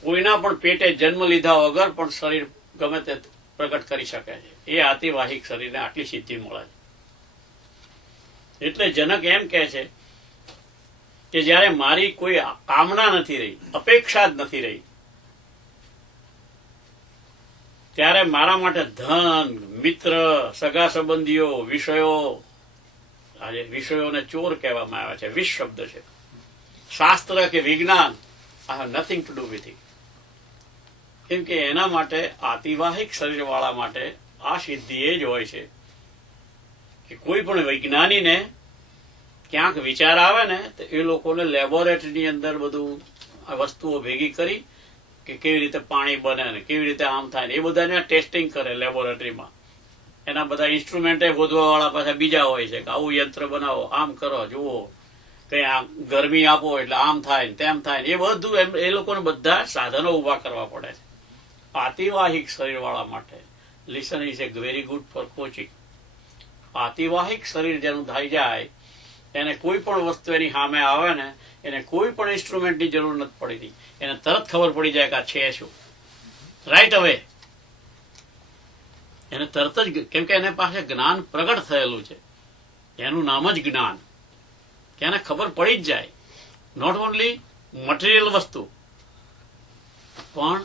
કોઈના પણ પેટે જન્મ લીધા વગર પણ શરીર ગમે તે પ્રગટ કરી શકે છે. એ આતિવાહિક શરીરને આટલી સિદ્ધિ મળે છે. એટલે જનક એમ કહે છે કે જયારે મારી કોઈ કામના નથી રહી, અપેક્ષા જ નથી રહી, ત્યારે મારા માટે ધન, મિત્ર, સગા સંબંધીઓ, વિષયો, આજે વિષયોને ચોર કહેવામાં આવે છે, વિષ શબ્દ છે. શાસ્ત્ર કે વિજ્ઞાન, I have nothing to do with it. કેમ કે એના માટે આતિવાહિક શરીર વાળા માટે આ સિદ્ધિ એ જ હોય છે કે કોઈ પણ વૈજ્ઞાનિને ક્યાંક વિચાર આવે ને, તો એ લોકોને લેબોરેટરીની અંદર બધું આ વસ્તુઓ ભેગી કરી કે કેવી રીતે પાણી બને ને કેવી રીતે આમ થાય ને એ બધાને ટેસ્ટિંગ કરે લેબોરેટરીમાં. એના બધા ઇન્સ્ટ્રુમેન્ટ શોધવા વાળા પાછા બીજા હોય છે કે આવું યંત્ર બનાવો, આમ કરો, જુઓ કે આ ગરમી આપો એટલે આમ થાય ને તેમ થાય ને એ બધું એ લોકોને બધા સાધનો ઉભા કરવા પડે છે. આતિવાહિક શરીર વાળા માટે listen is a very good for coaching. આતિવાહિક શરીર જેનું થઈ જાય એને કોઈ પણ વસ્તુ એની સામે આવે ને એને કોઈ પણ ઇન્સ્ટ્રુમેન્ટની જરૂર નથી પડતી, એને તરત ખબર પડી જાય કે આ છે શું, રાઈટ અવે. એને તરત જ, કેમ કે એને પાસે જ્ઞાન પ્રગટ થયેલું છે, એનું નામ જ જ્ઞાન, કે એને ખબર પડી જ જાય. નોટ ઓનલી મટીરિયલ વસ્તુ પણ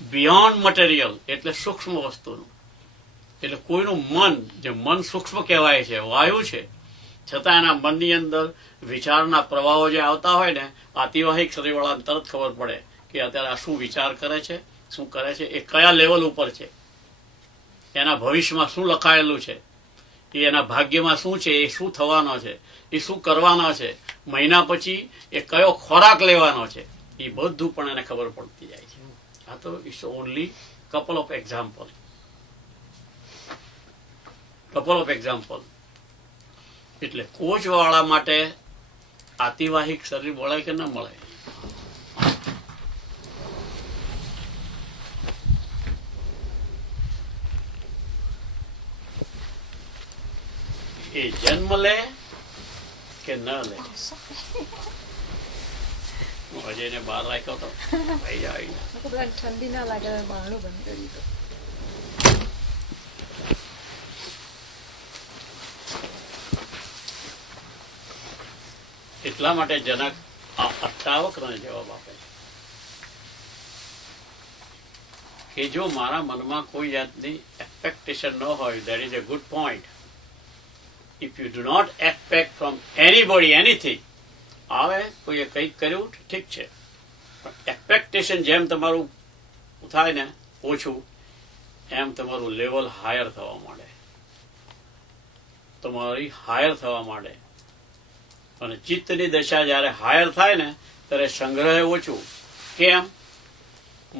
બિયોન્ડ મટીરિયલ એટલે સૂક્ષ્મ વસ્તુનું. એટલે કોઈનું મન, જે મન સૂક્ષ્મ કહેવાય છે, વાયુ છે, છતાં એના મનની અંદર વિચારના પ્રવાહો જે આવતા હોય ને, આતિવાહિક શરીરવાળાને તરત ખબર પડે કે અત્યારે આ શું વિચાર કરે છે, શું કરે છે, એ કયા લેવલ ઉપર છે, એના ભવિષ્યમાં શું લખાયેલું છે, એ એના ભાગ્યમાં શું છે, એ શું થવાનો છે, એ શું કરવાનો છે, મહિના પછી એ કયો ખોરાક લેવાનો છે, એ બધું પણ એને ખબર પડતી જાય છે. આ તો it's only couple of example. એટલે કોચ વાળા માટે આતિવાહિક શરીર મળે કે ન મળે, એ જન્મ લે કે ન લે. અજયને બહાર રાખ્યો તો ભાઈ આવીને ઠંડી ના લાગે, બારણું બંધ કરી દો. એટલા માટે જનક આ અષ્ટાવક્રને જવાબ આપે કે જો મારા મનમાં કોઈ જાતની એક્સપેક્ટેશન ન હોય, that is a good point. If you do not expect from anybody anything, આવે કોઈએ કંઈક કર્યું ઠીક છે, પણ એક્સપેક્ટેશન જેમ તમારું થાય ને ઓછું, એમ તમારું લેવલ હાયર થવા માંડે, તમારી હાયર થવા માંડે. અને ચિત્તની દશા જયારે હાયર થાય ને ત્યારે સંગ્રહ ઓછું. કેમ?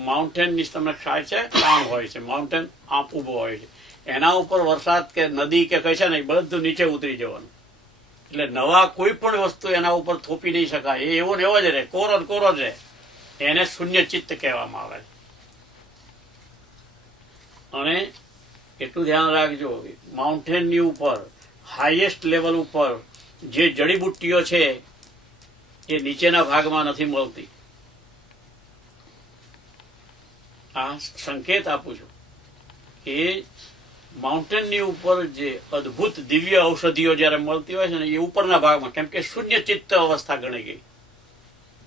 માઉન્ટેનની તમને ખ્યાલ છે, આમ હોય છે, માઉન્ટેન આમ ઉભો હોય છે, એના ઉપર વરસાદ કે નદી કે કઈ છે ને એ બધું નીચે ઉતરી જવાનું. એટલે નવા કોઈ પણ વસ્તુ એના ઉપર થોપી નહીં શકાય, એ એવો ને એવો જ રહે, કોરો કોરો જ રહે. એને શૂન્ય ચિત્ત કહેવામાં આવે. અને એટલું ધ્યાન રાખજો, માઉન્ટેનની ઉપર હાઈએસ્ટ લેવલ ઉપર જે જડીબુટ્ટીઓ છે એ નીચેના ભાગમાં નથી મળતી. આ સંકેત આપું છું કે માઉન્ટેનની ઉપર જે અદભુત દિવ્ય ઔષધિઓ જયારે મળતી હોય છે ને એ ઉપરના ભાગમાં, કેમ કે શૂન્ય ચિત્ત અવસ્થા ગણી ગઈ.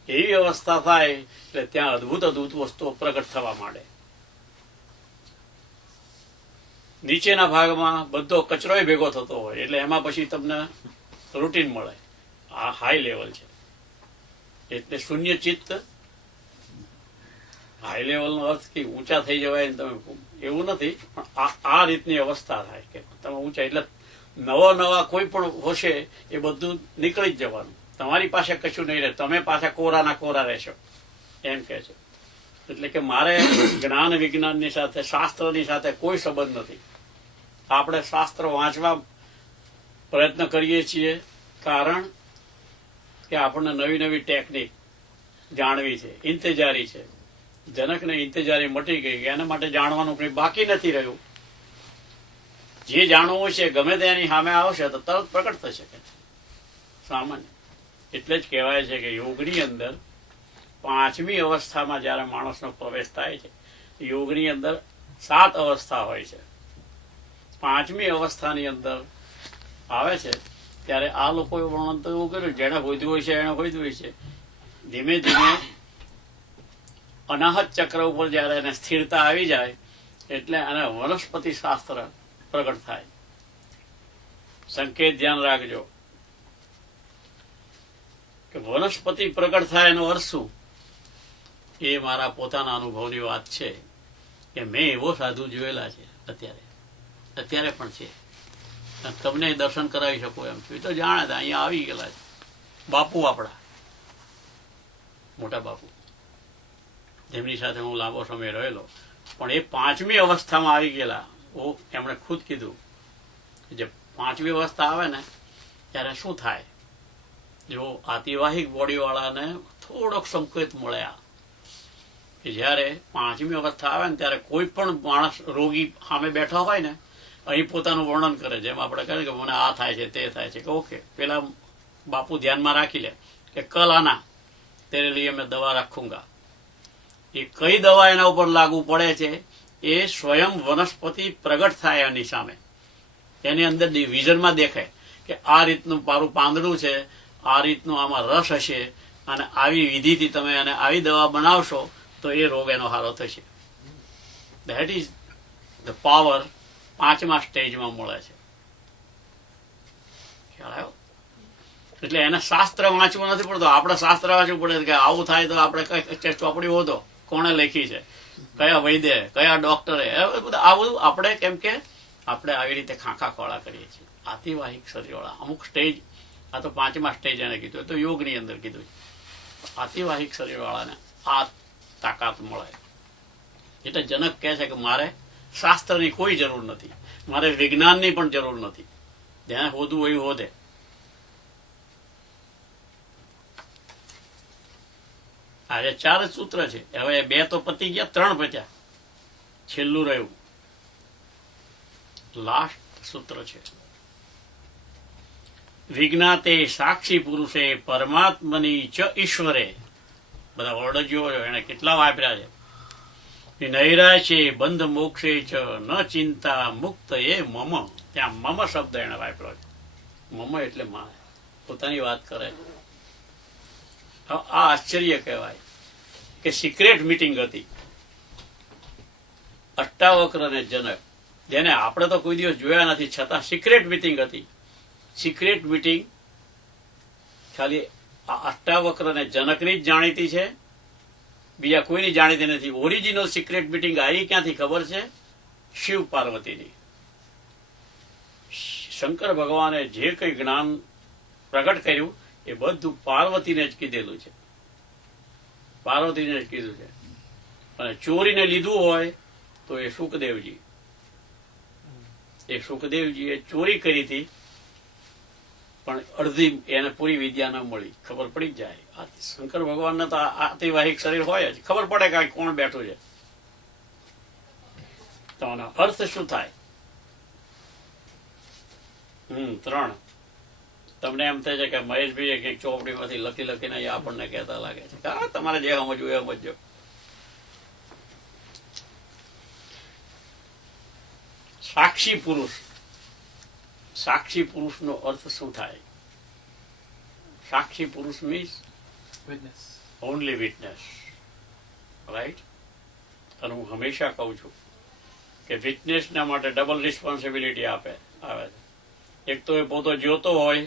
એવી અવસ્થા થાય એટલે ત્યાં અદભુત અદભુત વસ્તુઓ પ્રગટ થવા માંડે. નીચેના ભાગમાં બધો કચરો ભેગો થતો હોય એટલે એમાં પછી તમને રૂટીન મળે. આ હાઈ લેવલ છે. એટલે શૂન્ય ચિત્ત હાઈ લેવલનો અર્થ કે ઊંચા થઈ જવાય તમે એવું નથી, પણ આ રીતની અવસ્થા થાય કે તમે ઊંચા, એટલે નવા કોઈ પણ હશે એ બધું નીકળી જ જવાનું, તમારી પાસે કશું નહીં રહે, તમે પાછા કોરાના કોરા રહેશો, એમ કે છે. એટલે કે મારે જ્ઞાન વિજ્ઞાનની સાથે, શાસ્ત્રની સાથે કોઈ સંબંધ નથી. આપણે શાસ્ત્ર વાંચવા પ્રયત્ન કરીએ છીએ કારણ કે આપણને નવી નવી ટેકનિક જાણવી છે, ઇંતજારી છે. જનકને ઇંતજારી મટી ગઈ, એના માટે જાણવાનું કંઈ બાકી નથી રહ્યું. જે જાણવું છે ગમે તેની સામે આવશે તો તરત પ્રકટ થશે કે સામાન્ય. એટલે જ કહેવાય છે કે યોગની અંદર પાંચમી અવસ્થામાં જયારે માણસનો પ્રવેશ થાય છે, યોગની અંદર 7 અવસ્થા હોય છે. પાંચમી અવસ્થાની અંદર આવે છે ત્યારે આ લોકોએ વર્ણન તો એવું કર્યું, જેને હોદ્યું હોય છે એને હોદ્યું હોય છે. ધીમે ધીમે અનાહત ચક્ર ઉપર જયારે એને સ્થિરતા આવી જાય એટલે એને વનસ્પતિ શાસ્ત્ર પ્રગટ થાય. સંકેત ધ્યાન રાખજો કે વનસ્પતિ પ્રગટ થાય એનો અર્થ શું? એ મારા પોતાના અનુભવની વાત છે કે મેં એવો સાધુ જોયેલા છે, અત્યારે પણ છે. તમને દર્શન કરાવી શકું એમ છું. એ તો જાણે અહીંયા આવી ગયેલા છે. બાપુ આપણા મોટા બાપુ જેમની સાથે હું લાંબો સમય રહેલો, પણ એ 5મી અવસ્થામાં આવી ગયેલા. એમણે ખુદ કીધું કે જે 5મી અવસ્થા આવે ને ત્યારે શું થાય, જો આતિવાહિક બોડીવાળાને થોડોક સંકેત મળ્યા કે જયારે 5મી અવસ્થા આવે ને ત્યારે કોઈ પણ માણસ રોગી સામે બેઠા હોય ને, અહીં પોતાનું વર્ણન કરે, જેમ આપણે કહે કે મને આ થાય છે તે થાય છે, કે ઓકે પેલા બાપુ ધ્યાનમાં રાખી લે કે કલ આના તેરે લીએ મેં દવા રાખુંગા. એ કઈ દવા એના ઉપર લાગુ પડે છે એ સ્વયં વનસ્પતિ પ્રગટ થાય એની સામે, એની અંદર વિઝનમાં દેખાય કે આ રીતનું મારું પાંદડું છે, આ રીતનું આમાં રસ હશે, અને આવી વિધિથી તમે એને આવી દવા બનાવશો તો એ રોગ એનો સારો થશે. ધેટ ઇઝ ધ પાવર 5મા સ્ટેજમાં મળે છે. ખ્યાલ આવ્યો? એટલે એને શાસ્ત્ર વાંચવું નથી પડતું, આપણે શાસ્ત્ર વાંચવું પડે કે આવું થાય તો આપણે કઈ ચોપડી હોતો કોણે લખી છે, કયા વૈદ્ય, કયા ડોક્ટરે, આ બધું આપણે કેમ કે આપણે આવી રીતે ખાંખા ખોળા કરીએ છીએ. આતિવાહિક શરીરવાળા અમુક સ્ટેજ, આ તો 5મા સ્ટેજ એને કીધું, તો યોગની અંદર કીધું, આતિવાહિક શરીરવાળાને આ તાકાત મળે. એટલે જનક કહે છે કે મારે શાસ્ત્રની કોઈ જરૂર નથી, મારે વિજ્ઞાનની પણ જરૂર નથી, જ્યાં હોદવું હોય હોદે. આજે 4 જ સૂત્ર છે, હવે 2 તો પતી ગયા, 3 પત્યા, છેલ્લું રહ્યું લાસ્ટ સૂત્ર છે. વિજ્ઞાતે સાક્ષી પુરુષે પરમાત્મની ચ ઈશ્વરે. બધા વર્ડ જોયો એને કેટલા વાપર્યા છે. નૈરાશ્ય બંધ મોક્ષે ચ ન ચિંતા મુક્ત એ મમ. ત્યાં મમ શબ્દ એને વાપર્યો છે. મમ એટલે મારે પોતાની વાત કરે છે. આ આશ્ચર્ય કહેવાય કે સિક્રેટ મીટિંગ હતી અષ્ટાવક્ર અને જનક, જેને આપણે તો કોઈ દિવસ જોયા નથી, છતાં સિક્રેટ મીટિંગ હતી. સિક્રેટ મીટિંગ ખાલી આ અષ્ટાવક્ર અને જનકની જ જાણીતી છે, બીજા કોઈની જાણીતી નથી. ઓરિજિનલ સિક્રેટ મીટિંગ આવી ક્યાંથી ખબર છે? શિવ પાર્વતીની. શંકર ભગવાને જે કંઈ જ્ઞાન પ્રગટ કર્યું એ બધું પાર્વતીને જ કીધેલું છે, પાર્વતીને જ કીધું છે. અને ચોરીને લીધું હોય તો એ સુખદેવજીએ ચોરી કરી હતી, પણ અડધી એને પૂરી વિદ્યા ન મળી. ખબર પડી જ જાય. શંકર ભગવાનને તો આતિવાહિક શરીર હોય જ, ખબર પડે કે કોણ બેઠું છે. તો આનો અર્થ શું થાય? 3. તમને એમ થાય છે કે મહેશભાઈએ કંઈક ચોપડીમાંથી લખીને આપણને કહેતા લાગે છે કે તમારે જે સમજવું એ સમજજો. સાક્ષી પુરુષ. સાક્ષી પુરુષનો અર્થ શું થાય? સાક્ષી પુરુષ means Witness. Only witness, right? અને હું હંમેશા કહું છું કે વિટનેસના માટે ડબલ રિસ્પોન્સિબિલિટી આવે છે. એક તો એ પોતો જોતો હોય,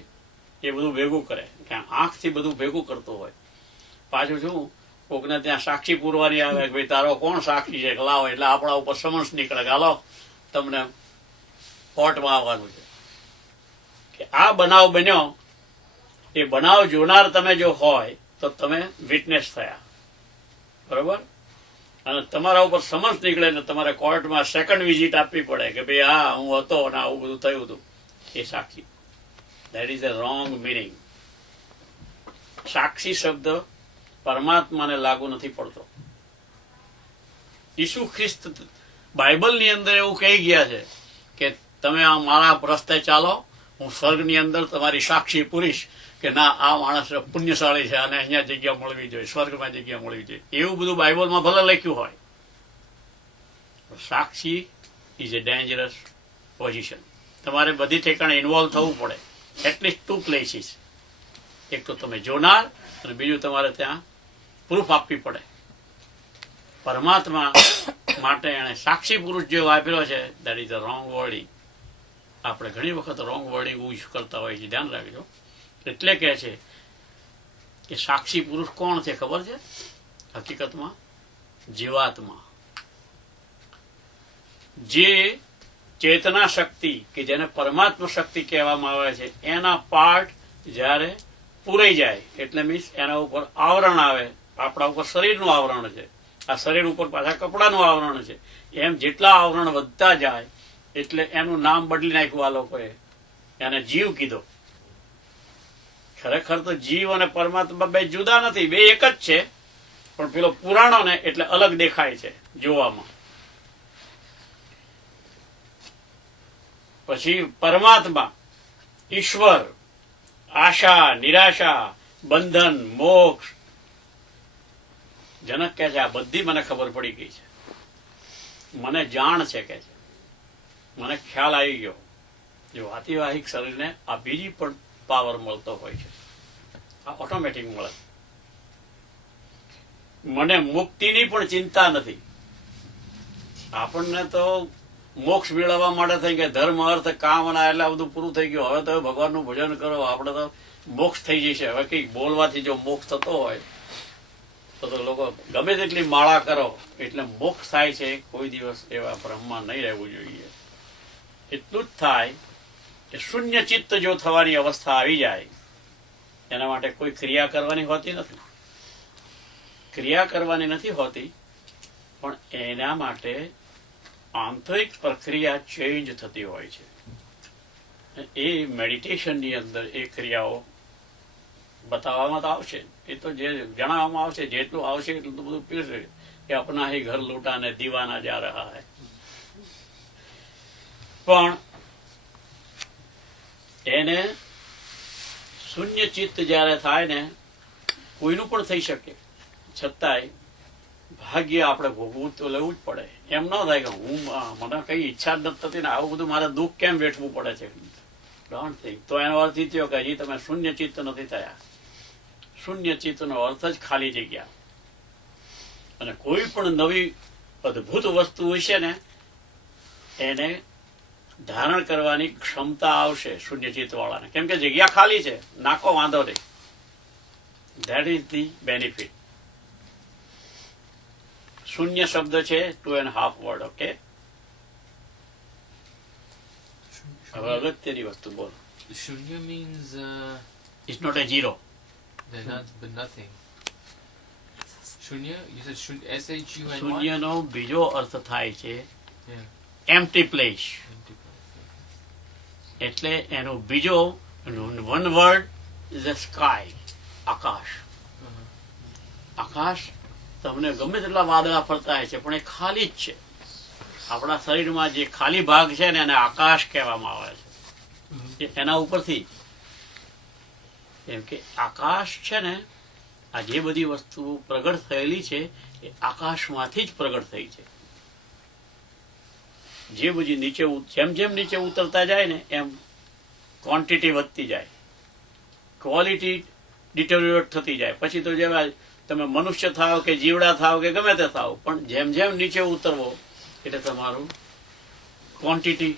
એ બધું ભેગું કરે, કે આંખથી બધું ભેગું કરતો હોય. પાછું શું, કોકને ત્યાં સાક્ષી પૂરવાની આવે કે ભાઈ તારો કોણ સાક્ષી છે, લાવો, એટલે આપણા ઉપર સમન્સ નીકળે કે હાલો તમને કોર્ટમાં આવવાનું છે. કે આ બનાવ બન્યો, એ બનાવ જોનાર તમે જો હોય તો તમે વિટનેસ થયા, બરોબર? અને તમારા ઉપર સમન્સ નીકળે ને તમારે કોર્ટમાં સેકન્ડ વિઝિટ આપવી પડે કે ભાઈ હા હું હતો અને આવું બધું થયું હતું, એ સાક્ષી. That is a wrong meaning. સાક્ષી શબ્દ પરમાત્માને લાગુ નથી પડતો. ઈસુ ખ્રિસ્ત બાઇબલની અંદર એવું કહી ગયા છે કે તમે આ મારા રસ્તે ચાલો, હું સ્વર્ગની અંદર તમારી સાક્ષી પૂરીશ કે ના આ માણસ પુણ્યશાળી છે અને અહીંયા જગ્યા મળવી જોઈએ, સ્વર્ગમાં જગ્યા મળવી જોઈએ. એવું બધું બાઇબલમાં ભલે લખ્યું હોય. સાક્ષી ઇઝ એ ડેન્જરસ પોઝિશન. તમારે બધી ઠેકાણે ઇન્વોલ્વ થવું પડે. At least 2 places. એક તો તમે જોનાર અને બીજું તમારે ત્યાં પ્રૂફ આપવી પડે. પરમાત્મા માટે એને સાક્ષી પુરુષ જે વાપર્યો છે, that is a wrong wording. આપણે ઘણી વખત રોંગ વર્ડિંગ યુઝ કરતા હોય છે, ધ્યાન રાખજો. એટલે કહે છે કે સાક્ષી પુરુષ કોણ છે ખબર છે? હકીકતમાં જીવાત્મા, જે ચેતના શક્તિ કે જેને પરમાત્મા શક્તિ કહેવામાં આવે છે, એના પાર્ટ જ્યારે પૂરાઈ જાય એટલે મીન્સ એના ઉપર આવરણ આવે. આપણા ઉપર શરીરનું આવરણ છે, આ શરીર ઉપર પાછા કપડાનું આવરણ છે. એમ જેટલા આવરણ વધતા જાય એટલે એનું નામ બદલી નાખ્યું આ લોકોએ, એને જીવ કીધો. ખરેખર તો જીવ અને પરમાત્મા બે જુદા નથી, બે એક જ છે, પણ પેલો પુરાણો ને એટલે અલગ દેખાય છે જોવામાં. પછી પરમાત્મા, ઈશ્વર, આશા, નિરાશા, બંધન, મોક્ષ. જનક કહે છે આ બધી મને ખબર પડી ગઈ છે, મને જાણ છે કે છે, મને ખ્યાલ આવી ગયો. જો આતિવાહિક શરીરને આ બીજી પણ પાવર મળતો હોય છે, આ ઓટોમેટિક મળે. મને મુક્તિની પણ ચિંતા નથી. આપણને તો મોક્ષ મેળવવા માટે થઈ ગયા, ધર્મ અર્થ કામ અને એટલે બધું પૂરું થઈ ગયું, હવે તો ભગવાનનું ભજન કરો, આપણે તો મોક્ષ થઈ જશે. હવે કઈક બોલવાથી જો મોક્ષ થતો હોય તો લોકો ગમે તેટલી માળા કરો એટલે મોક્ષ થાય છે, કોઈ દિવસ એવા ભ્રમમાં નહીં રહેવું જોઈએ. એટલું જ થાય કે શૂન્ય ચિત્ત જો થવાની અવસ્થા આવી જાય, એના માટે કોઈ ક્રિયા કરવાની હોતી નથી. ક્રિયા કરવાની નથી હોતી, પણ એના માટે આંતરિક પ્રક્રિયા ચેન્જ થતી હોય છે. એ મેડિટેશનની અંદર એ ક્રિયાઓ બતાવવામાં તો આવશે, એ તો જે જણાવવામાં આવશે, જેટલું આવશે એટલું તો બધું પીરશે કે અપના હી ઘર લૂંટાને દીવાના જા રહા હૈ. પણ એને શૂન્ય ચિત્ત જયારે થાય ને, કોઈનું પણ થઈ શકે, છતાંય ભાગ્ય આપણે ભોગવું તો લેવું જ પડે. એમ ન થાય કે મને કઈ ઈચ્છા જ નથી થતી ને આવું બધું મારે દુઃખ કેમ વેઠવું પડે છે, ડોન્ટ થિંક. તો એનો અર્થ એ થયો કે હજી તમે શૂન્ય ચિત્ત નથી થયા. શૂન્ય ચિત્તનો અર્થ જ ખાલી જગ્યા. અને કોઈ પણ નવી અદભુત વસ્તુ હશે ને એને ધારણ કરવાની ક્ષમતા આવશે શૂન્ય ચિત્ત વાળાને, કેમ કે જગ્યા ખાલી છે, નાખો વાંધો નહીં. That is the benefit. શૂન્ય શબ્દ છે 2.5 વર્ડ. ઓકે, હવે અગત્યની વસ્તુ બોલો. Shunya means it's not a zero. they're not, but nothing. Shunya, you said S-H-U-N-Y? શૂન્યનો બીજો અર્થ થાય છે Yeah. Empty place. Empty place. એટલે એનો બીજો one word is a sky, આકાશ. આકાશ તમને ગમે તેટલા વાદળા ફરતા હોય છે પણ એ ખાલી જ છે. આપણા શરીરમાં જે ખાલી ભાગ છે ને એને આકાશ કહેવામાં આવે છે. એના ઉપરથી કેમ કે આકાશ છે ને, આ જે બધી વસ્તુઓ પ્રગટ થયેલી છે એ આકાશમાંથી જ પ્રગટ થઈ છે. જે બધી નીચે જેમ જેમ નીચે ઉતરતા જાય ને એમ ક્વોન્ટિટી વધતી જાય, ક્વોલિટી ડિટેરિયોરેટ થતી જાય. પછી તો જેવા તમે મનુષ્ય થાવ કે જીવડા થાવ કે ગમે તે થાવ, પણ જેમ જેમ નીચે ઉતરવો એટલે તમારું ક્વોન્ટિટી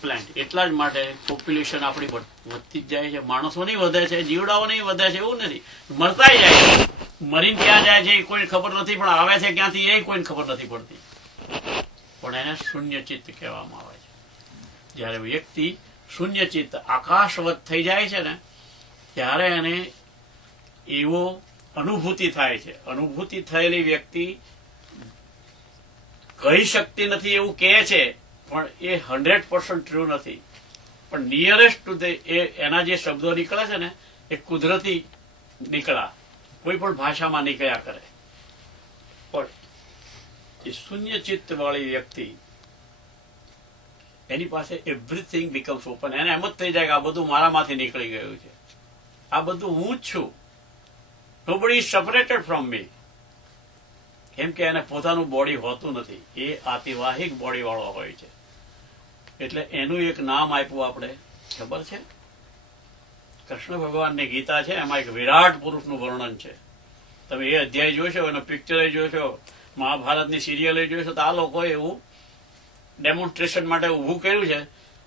પ્લાન્ટ. એટલા જ માટે પોપ્યુલેશન આપણી વધતી જ જાય છે. માણસો નહીં વધે છે, જીવડાઓ નહીં વધે છે એવું નથી, મરતાય જાય છે. મરીને ક્યાં જાય છે એ કોઈને ખબર નથી, પણ આવે છે ક્યાંથી એ કોઈને ખબર નથી પડતી. પણ એને શૂન્ય ચિત્ત કહેવામાં આવે છે. જયારે વ્યક્તિ શૂન્ય ચિત્ત આકાશવત થઈ જાય છે ને ત્યારે એને એવો અનુભૂતિ થાય છે. અનુભૂતિ થયેલી વ્યક્તિ કહી શકતી નથી એવું કહે છે, પણ એ 100% ટ્રુ નથી. પણ નિયરેસ્ટ ટુ એના જે શબ્દો નીકળે છે ને એ કુદરતી નીકળ્યા, કોઈ પણ ભાષામાં નીકળ્યા કરે. પણ એ શૂન્ય ચિત્ત વાળી વ્યક્તિ એની પાસે એવરીથિંગ બીકમ્સ ઓપન. એને એમ જ થઈ જાય કે આ બધું મારામાંથી નીકળી ગયું છે, આ બધું હું જ છું. નોબડી ઇઝ સેપરેટેડ ફ્રોમ મી. કેમ કે એને પોતાનું બોડી હોતું નથી, એ આતિવાહિક બોડી વાળો હોય છે. એટલે એનું એક નામ આપ્યું આપણે, ખબર છે? કૃષ્ણ ભગવાનની ગીતા છે, એમાં એક વિરાટ પુરુષનું વર્ણન છે. તમે એ અધ્યાય જોશો, એનો પિક્ચર જોશો, મહાભારતની સિરિયલ જોશો, તો આ લોકોએ એવું ડેમોન્સ્ટ્રેશન માટે ઊભું કર્યું છે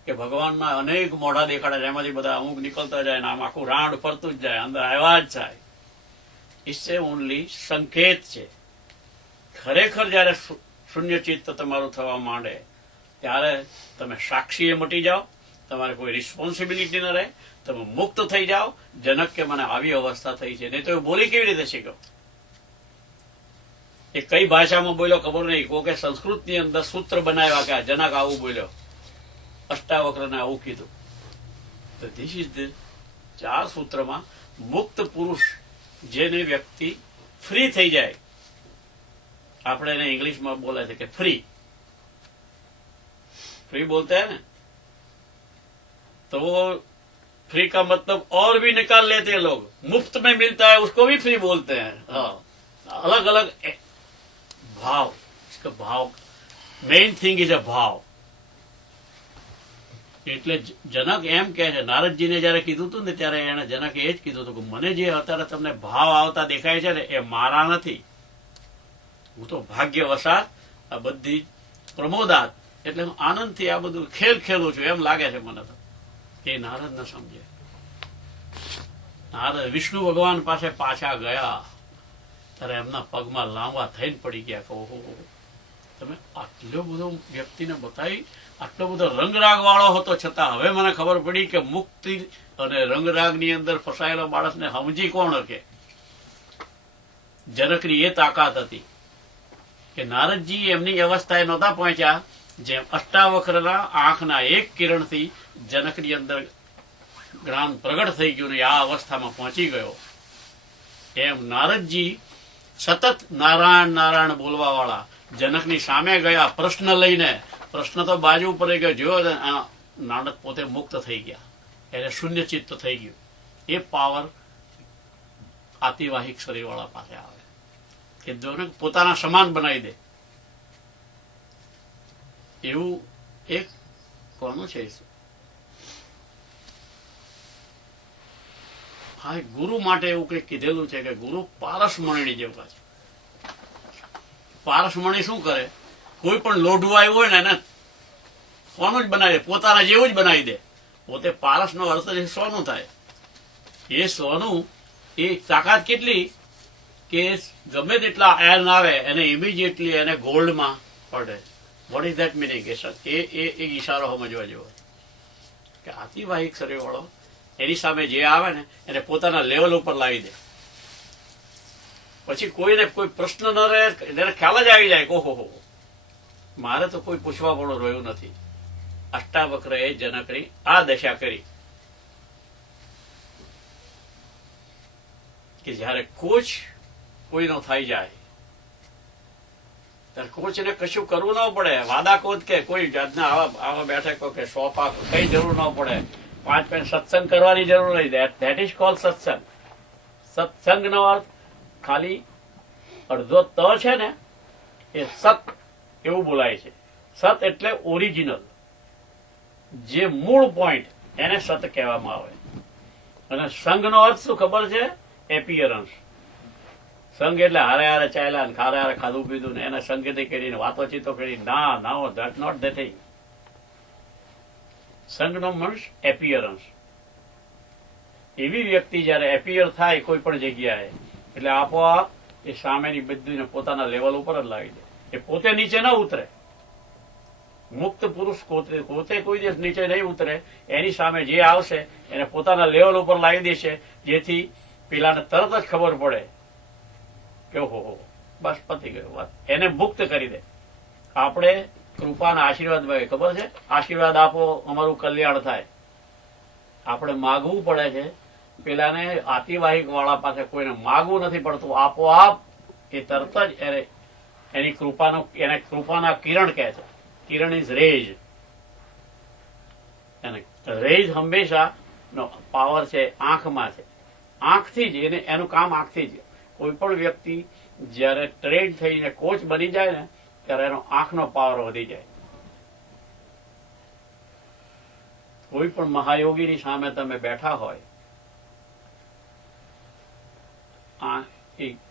કે ભગવાનના અનેક મોઢા દેખાડે છે, એમાંથી બધા અમુક નીકળતા જાય ને આમ આખું રાંડ ફરતું જ જાય, અંદર આવ્યા જ જાય. ઇટ્સ ઓનલી સંકેત છે. ખરેખર જયારે શૂન્ય ચિત્ત તમારું થવા માંડે ત્યારે તમે સાક્ષીએ મટી જાઓ, તમારે કોઈ રિસ્પોન્સિબિલિટી ન રહે, તમે મુક્ત થઈ જાઓ. જનક કે મને આવી અવસ્થા થઈ છે, નહીં તો બોલી કેવી રીતે શીખો? એ કઈ ભાષામાં બોલ્યો ખબર નહીં. કોકે સંસ્કૃતની અંદર સૂત્ર બનાવ્યા કે આ જનક આવું બોલ્યો, અષ્ટાવક્રને આવું કીધું. તો ધીસ ઇઝ ધ 4 સૂત્રમાં મુક્ત પુરુષ જેને વ્યક્તિ ફ્રી થઈ જાય, આપણે એને इंग्लिश बोला है कि फ्री फ्री बोलते हैं ना, तो वो फ्री का मतलब और भी निकाल लेते हैं लोग. मुफ्त में मिलता है उसको भी फ्री बोलते हैं. हाँ, अलग अलग भाव. इसका भाव मेन थिंग इज अ भाव. એટલે જનક એમ કહે છે, નારદજીને જયારે કીધું હતું ને ત્યારે એને જનકે એ જ કીધું હતું કે મને જે અત્યારે તમને ભાવ આવતા દેખાય છે ને એ મારા નથી. હું તો ભાગ્યવશાત આ બધી પ્રમોદાત એટલે હું આનંદથી આ બધું ખેલું છું એમ લાગે છે મને તો. એ નારદ ન સમજે. નારદ વિષ્ણુ ભગવાન પાસે પાછા ગયા ત્યારે એમના પગમાં લાંબા થઈને પડી ગયા કે ઓહો, તમે આટલો બધો વ્યક્તિને બતાવી, આટલો બધો રંગરાગ વાળો હતો છતાં હવે મને ખબર પડી કે મુક્તિ અને રંગરાગની અંદર ફસાયેલો માણસને સમજી કોણ કે જનકની એ તાકાત હતી કે નારદજી એમની અવસ્થાએ નહોતા પહોંચ્યા જેમ અષ્ટાવક્રના આંખના એક કિરણથી જનકની અંદર જ્ઞાન પ્રગટ થઈ ગયું ને આ અવસ્થામાં પહોંચી ગયો, એમ નારદજી સતત નારાયણ નારાયણ બોલવા વાળા જનકની સામે ગયા પ્રશ્ન લઈને. પ્રશ્ન તો બાજુ પર ગયો, જોયો નારદ પોતે મુક્ત થઈ ગયા, એને શૂન્ય ચિત્ત થઈ ગયું. એ પાવર આતિવાહિક શરીર વાળા પાસે આવે કે જોને પોતાના સમાન બનાવી દે. એવું એક કોનું છે, હા, ગુરુ માટે એવું કંઈક કીધેલું છે કે ગુરુ પારસમણીની જેવા છે. પારસમણી શું કરે, કોઈ પણ લોઢું આવ્યું હોય ને એને સોનું જ બનાવી દે, પોતાના જેવું જ બનાવી દે. પોતે પારસનો અર્થ છે સોનું થાય. એ સોનું એ તાકાત કેટલી કે ગમે તેટલા આયર્ન આવે એને ઇમિડિયેટલી એને ગોલ્ડમાં પડે. What is that meaning? એ ઈશારો સમજવા જેવો કે આતિવાહિક શરીર વાળો એની સામે જે આવે ને એને પોતાના લેવલ ઉપર લાવી દે. પછી કોઈને કોઈ પ્રશ્ન ન રહે, એને ખ્યાલ જ આવી જાય કે ઓહો, મારે તો કોઈ પૂછવા પણ રહ્યું નથી. અષ્ટાવક્રએ જનકની આ દશા કરી કે જયારે કોચ કોઈનો થઈ જાય ત્યારે કોચને કશું કરવું ન પડે. વાદાકોદ કે કોઈ જાતના આવા બેઠકો કે સોફા કઈ જરૂર ન પડે. 5 મિનિટ સત્સંગ કરવાની જરૂર નહીં. ધેટ ઇઝ કોલ્ડ સત્સંગ. સત્સંગનો અર્થ ખાલી અડધો ત છે ને એ સત એવું બોલાય છે. સત એટલે ઓરિજિનલ, જે મૂળ પોઈન્ટ, એને સત કહેવામાં આવે. અને સંઘનો અર્થ શું ખબર છે? એપિયરન્સ. સંઘ એટલે હારે હારે ચાલ્યા ને હારે હારે ખાધું પીધું ને એને સંગીતી કરીને વાતોચીતો કરી. ના, ધેટ નોટ ધ થિંગ. સંઘનો મીન્સ એપિયરન્સ. એવી વ્યક્તિ જયારે એપિયર થાય કોઈ પણ જગ્યાએ એટલે આપોઆપ એ સામેની બધીને પોતાના લેવલ ઉપર જ લાવી દે. એ પોતે નીચે ન ઉતરે. મુક્ત પુરુષ પોતે કોઈ દિવસ નીચે નહીં ઉતરે. એની સામે જે આવશે એને પોતાના લેવલ ઉપર લાવી દેશે, જેથી પેલાને તરત જ ખબર પડે કે ઓહો, બસ પતી ગયો, વાત. એને મુક્ત કરી દે. આપણે કૃપાના આશીર્વાદ ભાઈ ખબર છે, આશીર્વાદ આપો અમારું કલ્યાણ થાય. આપણે માગવું પડે છે. પેલાને આતિવાહિક વાળા પાસે કોઈને માગવું નથી પડતું. આપોઆપ એ તરત જ એની કૃપાના કિરણ કહે છે. કિરણ ઇઝ રેજ. અને રેજ હંમેશા નો પાવર છે આંખમાં છે. આંખથી જ એનું કામ આંખથી જ. કોઈ પણ વ્યક્તિ જયારે ટ્રેન થઈને કોચ બની જાય ને ત્યારે એનો આંખનો પાવર વધી જાય. કોઈ પણ મહાયોગીની સામે તમે બેઠા હોય,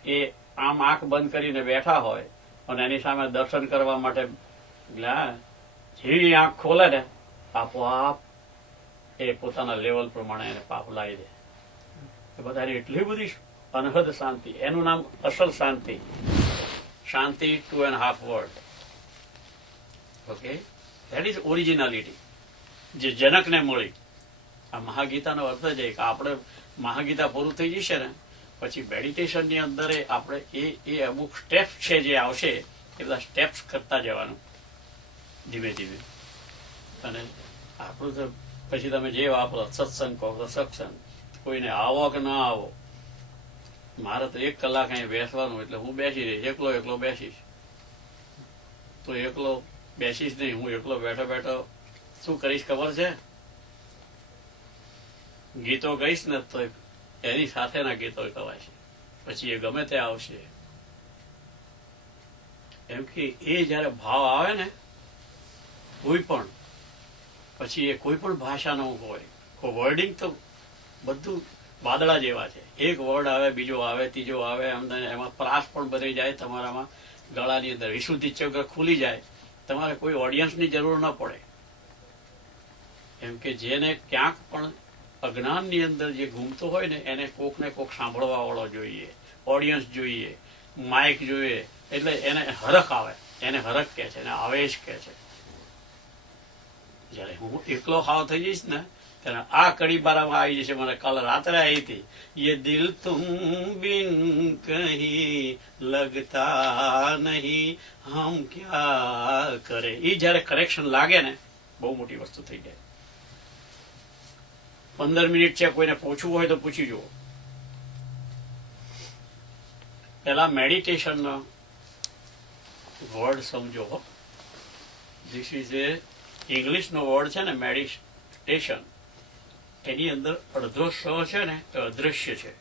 એ આમ આંખ બંધ કરીને બેઠા હોય અને એની સામે દર્શન કરવા માટે જેવી આંખ ખોલે ને આપોઆપ એ પોતાના લેવલ પ્રમાણે એને પાપ લાવી દે. એ બધાની એટલી બધી અનહદ શાંતિ. એનું નામ અસલ શાંતિ. શાંતિ 2.5 word. Okay, that is originality જે જનકને મળી. આ મહાગીતાનો અર્થ જ કે આપણે મહાગીતા પૂરું થઈ જશે ને પછી મેડિટેશનની અંદર આપણે એ અમુક સ્ટેપ્સ છે જે આવશે એ બધા સ્ટેપ્સ કરતા જવાનું ધીમે ધીમે. અને આપણું તો પછી તમે જે વાપરો, સત્સંગ કહો તો સત્સંગ, કોઈને આવો કે ના આવો, મારે તો 1 કલાક અહીં બેસવાનું, એટલે હું બેસી રહીશ, એકલો બેસીશ. તો એકલો બેસીશ નહીં, હું એકલો બેઠો બેઠો શું કરીશ ખબર છે? ગીતો ગઈશ ને તો એની સાથેના ગીતો ગવાય, પછી એ ગમે તે આવશે. એમ કે એ જયારે ભાવ આવે ને કોઈ પણ, પછી એ કોઈ પણ ભાષાનો હોય, વર્ડિંગ તો બધું વાદળા જેવા છે. એક વર્ડ આવે, બીજો આવે, ત્રીજો આવે, એમાં પ્રાસ પણ બદલી જાય તમારામાં, ગળાની અંદર વિશુદ્ધિ ચક્ર ખુલી જાય, તમારે કોઈ ઓડિયન્સની જરૂર ન પડે. એમ કે જેને ક્યાંક પણ અજ્ઞાનની અંદર જે ઘૂમતો હોય ને એને કોક ને કોક સાંભળવા વાળો જોઈએ, ઓડિયન્સ જોઈએ, માઇક જોઈએ, એટલે એને હરખ આવે, એને હરખ કહે છે, એને આવેશ કહે છે. જયારે હું એકલો હાવ થઈ જઈશ ને ત્યારે આ કડી બારામાં આવી જશે. મને કાલ રાત્રે આવી હતી, ये दिल तुम बिन कहीं लगता नहीं, हम क्या करे. એ જયારે કરેક્શન લાગે ને બહુ મોટી વસ્તુ થઈ જાય. 15 મિનિટ છે, કોઈને પૂછવું હોય તો પૂછી જુઓ. પેલા મેડિટેશનનો વર્ડ સમજો. ધીસ ઇઝ એ ઇંગ્લિશનો વર્ડ છે ને મેડિટેશન, એની અંદર અડધો સ છે ને એ અદ્રશ્ય છે.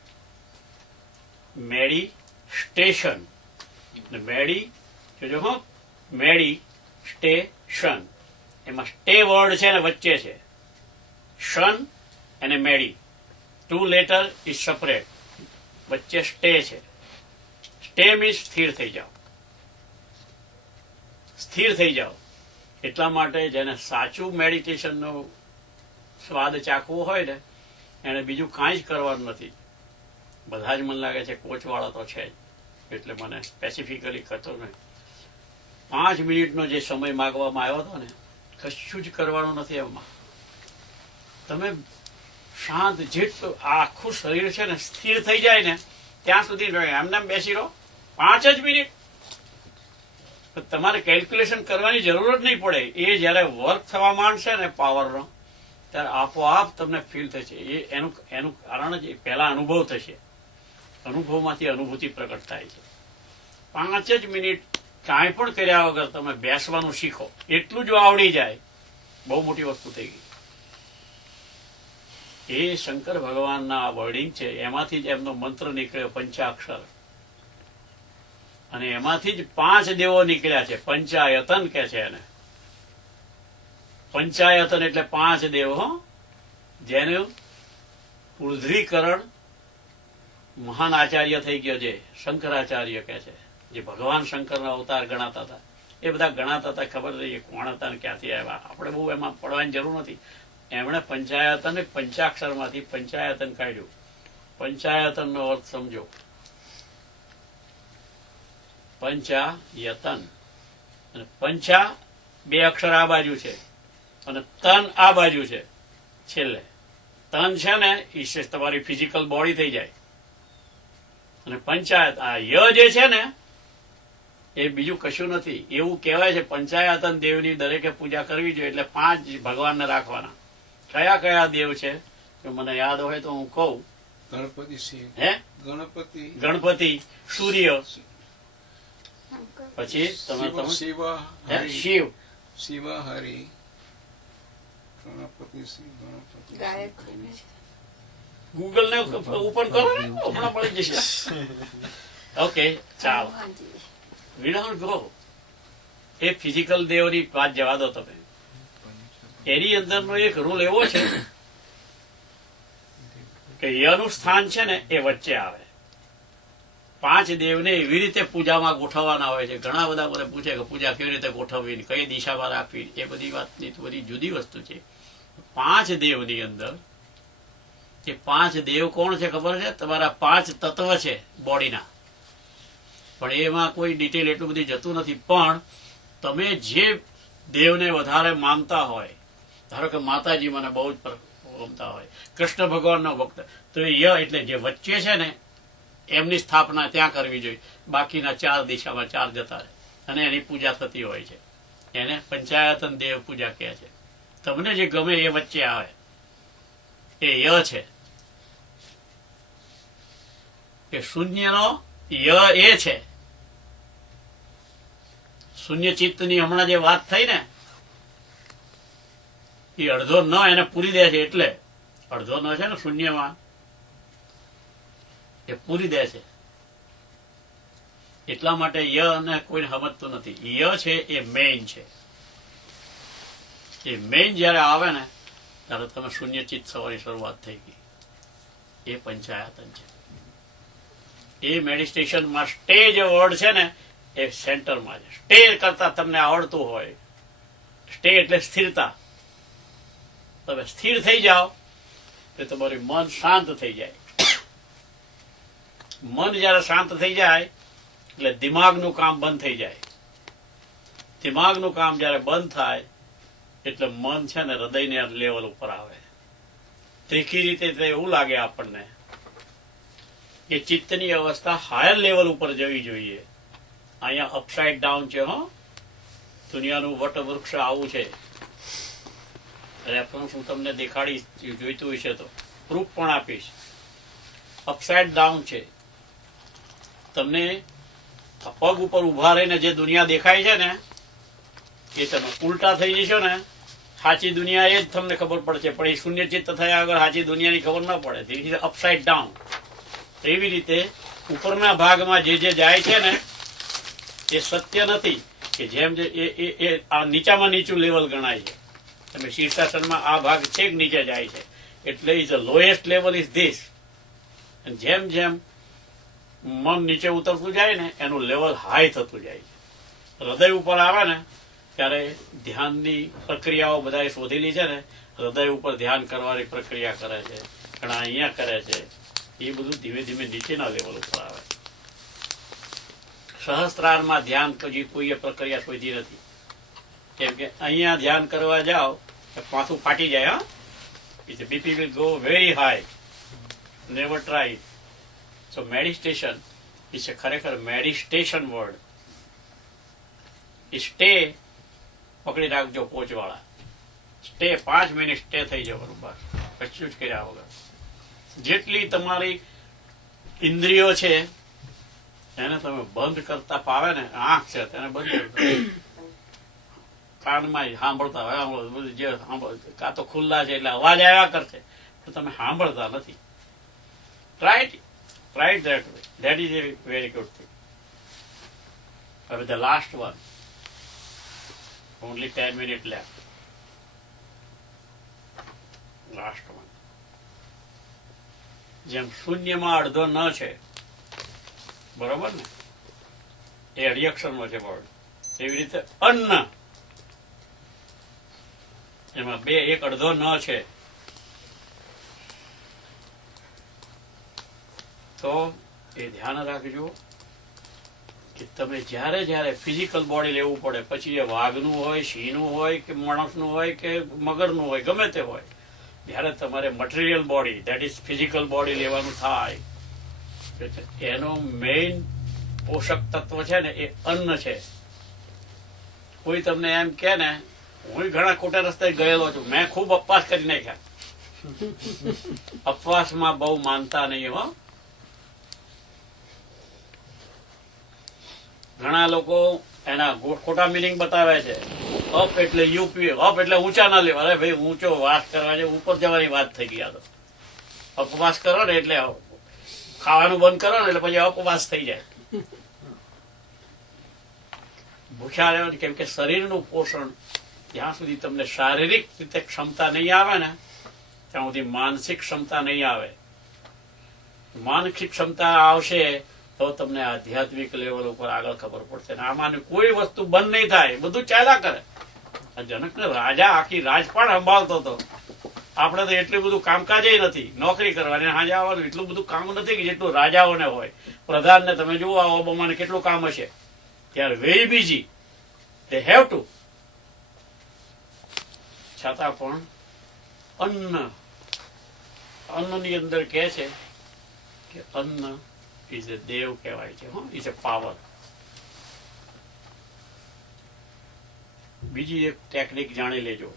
મેડી સ્ટેશન, મેડી જોજો હો, મેડી સ્ટેશન, એમાં સ્ટે વર્ડ છે ને વચ્ચે છે. શન અને મેડી 2 લેટર ઇઝ સેપરેટ, વચ્ચે સ્ટે છે. સ્ટે મીન્સ સ્થિર થઈ જાઓ, સ્થિર થઈ જાઓ. એટલા માટે જેને સાચું મેડિટેશનનો સ્વાદ ચાખવો હોય ને એને બીજું કાંઈ જ કરવાનું નથી. બધા જ મને લાગે છે કોચવાળો તો છે જ, એટલે મને સ્પેસિફિકલી કહેતો નહીં. 5 મિનિટનો જે સમય માગવામાં આવ્યો હતો ને, કશું જ કરવાનું નથી એમાં. તમે શાંત, જેટલું આખું શરીર છે ને સ્થિર થઈ જાય ને ત્યાં સુધી એમને બેસી રહો 5 જ મિનિટ. તમારે કેલ્ક્યુલેશન કરવાની જરૂર જ નહીં પડે. એ જયારે વર્ક થવા માંડશે ને પાવરનો, ત્યારે આપોઆપ તમને ફીલ થશે. એનું કારણ જ પહેલા અનુભવ થશે, અનુભવમાંથી અનુભૂતિ પ્રગટ થાય છે. 5 જ મિનિટ કાંઈ પણ કર્યા વગર તમે બેસવાનું શીખો, એટલું જો આવડી જાય બહુ મોટી વસ્તુ થઈ ગઈ. એ શંકર ભગવાનના વર્ડિંગ છે, એમાંથી જ એમનો મંત્ર નીકળ્યો, પંચાક્ષર. અને એમાંથી જ 5 દેવો નીકળ્યા છે. પંચાયતન કે છે એને. પંચાયતન એટલે 5 દેવો, જેનું ઉર્ધ્વીકરણ મહાન આચાર્ય થઈ ગયો, જે શંકરાચાર્ય કે છે, જે ભગવાન શંકરના અવતાર ગણાતા હતા. એ બધા ગણાતા હતા, ખબર નહીં કોણ હતા ને ક્યાંથી આવ્યા. આપણે બહુ એમાં પડવાની જરૂર નથી. એમણે પંચાયતન, પંચાક્ષરમાંથી પંચાયતન કાઢ્યું. પંચાયતનનો અર્થ સમજો. પંચાયતન, અને પંચા 2 અક્ષર આ બાજુ છે અને તન આ બાજુ છે. છેલ્લે તન છે ને એ તમારી ફિઝિકલ બોડી થઈ જાય. અને પંચાયત, આ ય જે છે ને એ બીજું કશું નથી. એવું કહેવાય છે પંચાયતન દેવની દરેકે પૂજા કરવી જોઈએ. એટલે 5 ભગવાનને રાખવાના. કયા કયા દેવ છે જો મને યાદ હોય તો હું કહું. ગણપતિ, સૂર્ય, પછી શિવ, હરિ, ગણપતિ, ગૂગલ ને ઓપન કરો ને, હમણાં મળી જશે. ઓકે, ચાલો. We don't go. A physical દેવની વાત જવા દો તમે. એની અંદરનો એક રૂલ એવો છે કે યનું સ્થાન છે ને એ વચ્ચે આવે. 5 દેવને એવી રીતે પૂજામાં ગોઠવવાના હોય છે. ઘણા બધા મને પૂછે કે પૂજા કેવી રીતે ગોઠવવી, કઈ દિશામાં રાખવી, એ બધી વાતની બધી જુદી વસ્તુ છે. 5 દેવની અંદર એ 5 દેવ કોણ છે ખબર છે? તમારા 5 તત્વ છે બોડીના. પણ એમાં કોઈ ડિટેલ એટલું બધી જતું નથી. પણ તમે જે દેવને વધારે માનતા હોય, ધારો કે માતાજી મને બહુ જ ગમતા હોય, કૃષ્ણ ભગવાનનો ભક્ત, તો એ ય એટલે જે વચ્ચે છે ને એમની સ્થાપના ત્યાં કરવી જોઈએ. બાકીના 4 દિશામાં 4 જતા રહે અને એની પૂજા થતી હોય છે. એને પંચાયતન દેવ પૂજા કહે છે. તમને જે ગમે એ વચ્ચે આવે એ ય છે. એ શૂન્યનો ય એ છે. શૂન્ય ચિત્તની હમણાં જે વાત થઈ ને એ અડધો ન એને પૂરી દે છે. એટલે અડધો ન છે ને શૂન્યમાં એ પૂરી દે છે. એટલા માટે ય ને કોઈને સમજતું નથી. ય છે એ મેઇન છે. એ મેઇન જયારે આવે ને ત્યારે તમે શૂન્ય ચિત્ત થવાની શરૂઆત થઈ ગઈ. એ પંચાયતન છે. એ મેડિટેશનમાં સ્ટે જે વર્ડ છે ને એ સેન્ટરમાં છે. સ્ટે કરતા તમને આવડતું હોય. સ્ટે એટલે સ્થિરતા. તમે સ્થિર થઈ જાઓ એટલે તમારું મન શાંત થઈ જાય. મન જયારે શાંત થઈ જાય એટલે દિમાગનું કામ બંધ થઈ જાય. દિમાગનું કામ જયારે બંધ થાય એટલે મન છે ને હૃદયના લેવલ ઉપર આવે. દેખી રીતે એવું લાગે આપણને કે ચિત્તની અવસ્થા હાયર લેવલ ઉપર જવી જોઈએ. અહીંયા અપસાઇડ ડાઉન છે. દુનિયાનું વટવૃક્ષ આવું છે. રેફરન્સ હું તમને દેખાડી જોઈતું હશે તો પ્રૂફ પણ આપીશ. અપસાઇડ ડાઉન છે. તમને પગ ઉપર ઉભા રહીને જે દુનિયા દેખાય છે ને એ તમે ઉલટા થઈ જશો ને સાચી દુનિયા એ જ તમને ખબર પડશે. પણ એ શૂન્ય ચિત્ત થયા વગર સાચી દુનિયાની ખબર ન પડે. ધીરે ધીરે અપસાઇડ ડાઉન. એવી રીતે ઉપરના ભાગમાં જે જાય છે ને એ સત્ય નથી કે જેમ જે એ આ નીચામાં નીચું લેવલ ગણાય છે. તમે શીર્ષાસનમાં આ ભાગ છેક નીચે જાય છે એટલે is the lowest level is this. જેમ જેમ મન નીચે ઉતરતું જાય ને એનું લેવલ હાઈ થતું જાય છે. હૃદય ઉપર આવે ને ત્યારે ધ્યાનની પ્રક્રિયાઓ બધાએ શોધેલી છે ને. હૃદય ઉપર ધ્યાન કરવાની પ્રક્રિયા કરે છે. ઘણા અહીંયા કરે છે. એ બધું ધીમે ધીમે નીચેના લેવલ ઉપર આવે. સહસ્ત્રારમાં ધ્યાન કોઈએ પ્રક્રિયા શોધી નથી. કેમ કે અહીંયા ધ્યાન કરવા જાઓ માથું ફાટી જાય. BP will go very high. Never try. So meditation is ખરેખર મેડિટેશન વર્ડ. સ્ટે પકડી રાખજો પોચવાળા. સ્ટે 5 મિનિટ સ્ટે થઈ જવાનું બસ. કશું જ કર્યા વગર. જેટલી તમારી ઇન્દ્રિયો છે એને તમે બંધ કરતા ફાવે ને. આંખ છે તેને બંધ કરતા. કાનમાં સાંભળતા હોય જે કાં તો ખુલ્લા છે એટલે અવાજ આવ્યા કરશે પણ તમે સાંભળતા નથી. Try that way. That is a very good thing. હવે the last one. Only 10 minutes left. Last one. જેમ શૂન્યમાં અડધો ન છે બરોબર ને એ અડિયક્ષરમાં છે વર્ડ. એવી રીતે અન્ન એમાં એક અડધો ન છે. તો એ ધ્યાન રાખજો કે તમે જ્યારે જ્યારે ફિઝિકલ બોડી લેવું પડે પછી એ વાઘનું હોય, સિંહનું હોય કે માણસનું હોય કે મગરનું હોય ગમે તે હોય, જ્યારે તમારે material body that is physical body લેવાનું થાય એનો મેઇન પોષક તત્વ છે ને એ અન્ન છે. કોઈ તમને એમ કે ને હું ઘણા ખોટા રસ્તે ગયેલો છું, મેં ખૂબ અપવાસ કરી નાખ્યા. અપવાસમાં બહુ માનતા નહીં હો. ઘણા લોકો એના ખોટા મિનિંગ બતાવે છે. અપ એટલે યુપી, અપ એટલે ઊંચા ના લેવા. અરે ભાઈ ઊંચો વાસ કરવા છે, ઉપર જવાની વાત થઈ ગઈ. તો અપવાસ કરો ને એટલે ખાવાનું બંધ કરો ને એટલે પછી અપવાસ થઈ જાય. ભૂખ્યા રહેવાનું. કેમ કે શરીરનું પોષણ જ્યાં સુધી તમને શારીરિક રીતે ક્ષમતા નહીં આવે ને ત્યાં સુધી માનસિક ક્ષમતા નહીં આવે. માનસિક ક્ષમતા આવશે તો તમને આધ્યાત્મિક લેવલ ઉપર આગળ ખબર પડશે. આમાં કોઈ વસ્તુ બંધ નહીં થાય, બધું ચાલ્યા કરે. જનકને રાજા આખી રાજપાટ સંભાળતો હતો. આપણે તો એટલું બધું કામકાજ નથી. નોકરી કરવાની, હાજે આવવાનું એટલું બધું કામ નથી કે જેટલું રાજાઓને હોય. પ્રધાનને તમે જુઓ ઓબામાને કેટલું કામ હશે. ત્યારે વેરી બીજી દે હેવ ટુ. છતાં પણ અન્નની અંદર કહે છે કે અન્ન ઇઝ એ દેવ કહેવાય છે, ઇઝ એ પાવર. બીજી એક ટેકનિક જાણી લેજો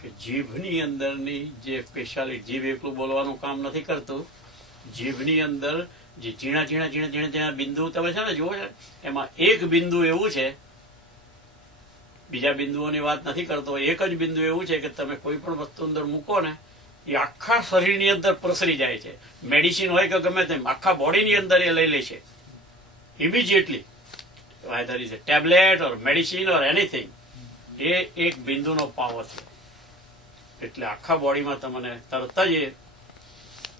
કે જીભની અંદરની જે સ્પેશિયાલિટી, જીભ એકલું બોલવાનું કામ નથી કરતું. જીભની અંદર જે ઝીણા ઝીણા ઝીણા ઝીણા ઝીણા બિંદુ તમે છે ને જુઓ છે, એમાં એક બિંદુ એવું છે, બીજા બિંદુઓની વાત નથી કરતો, એક જ બિંદુ એવું છે કે તમે કોઈ પણ વસ્તુ અંદર મૂકો ને એ આખા શરીરની અંદર પ્રસરી જાય છે. મેડિસિન હોય કે ગમે તેમ આખા બોડીની અંદર એ લઈ લે છે immediately, whether is a tablet or medicine or anything. એ એક બિંદુનો પાવર છે, એટલે આખા બોડીમાં તમને તરત જ એ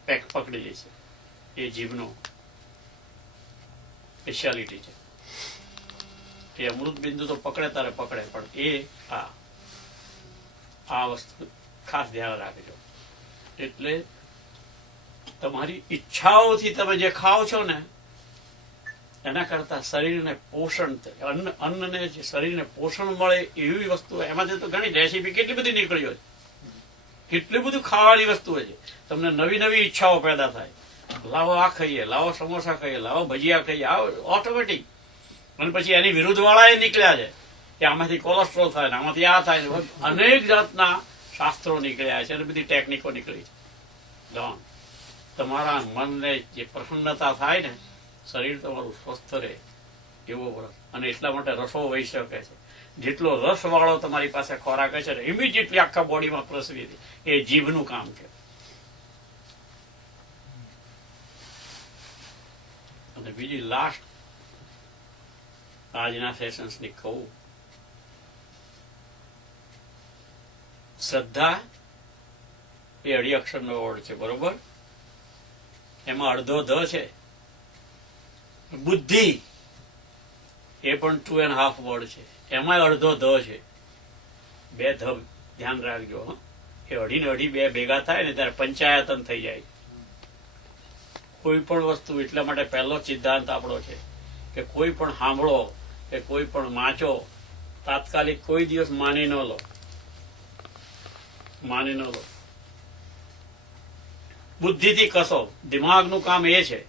પેક પકડી લે છે. એ જીભનો સ્પેશિયાલિટી છે. એ અમૃત બિંદુ તો પકડે તારે પકડે, પણ એ આ વસ્તુ ખાસ ધ્યાન રાખજો. એટલે તમારી ઈચ્છાઓથી તમે જે ખાઓ છો ને એના કરતા શરીરને પોષણ, અન્નને શરીરને પોષણ મળે એવી વસ્તુ, એમાંથી તો ઘણી રેસીપી કેટલી બધી નીકળી હોય, કેટલી બધું ખાવાની વસ્તુ છે. તમને નવી નવી ઈચ્છાઓ પેદા થાય, લાવો આ ખાઈએ, લાવો સમોસા ખાઈએ, લાવો ભજીયા ખાઈએ, આવો ઓટોમેટિક. અને પછી એની વિરુદ્ધ વાળા એ નીકળ્યા છે કે આમાંથી કોલેસ્ટ્રોલ થાય ને આમાંથી આ થાય ને, અનેક જાતના શાસ્ત્રો નીકળ્યા છે અને બધી ટેકનિકો નીકળી છે. તમારા મનને જે પ્રસન્નતા થાય ને, શરીર તમારું સ્વસ્થ રહે એવો વ્રત. અને એટલા માટે રસો વહી શકે છે. જેટલો રસ વાળો તમારી પાસે ખોરાક છે ને ઇમિડિયેટલી આખા બોડીમાં પ્રસરી દે. એ જીભનું કામ છે. અને બીજી લાસ્ટ આજના સેશન્સની કહું, શ્રદ્ધા એ અઢી અક્ષરનો વર્ડ છે, બરોબર? એમાં અડધો ધ છે. બુદ્ધિ એ પણ 2.5 વર્ડ છે, એમાં અડધો ધ છે. 2 ધ ધ્યાન રાખજો. એ અઢી ને અઢી બે ભેગા થાય ને ત્યારે પંચાયતન થઈ જાય કોઈ પણ વસ્તુ. એટલા માટે પહેલો સિદ્ધાંત આપણો છે કે કોઈ પણ સાંભળો કે કોઈ પણ વાંચો, તાત્કાલિક કોઈ દિવસ માની ન લો. બુદ્ધિથી કસો. દિમાગનું કામ એ છે.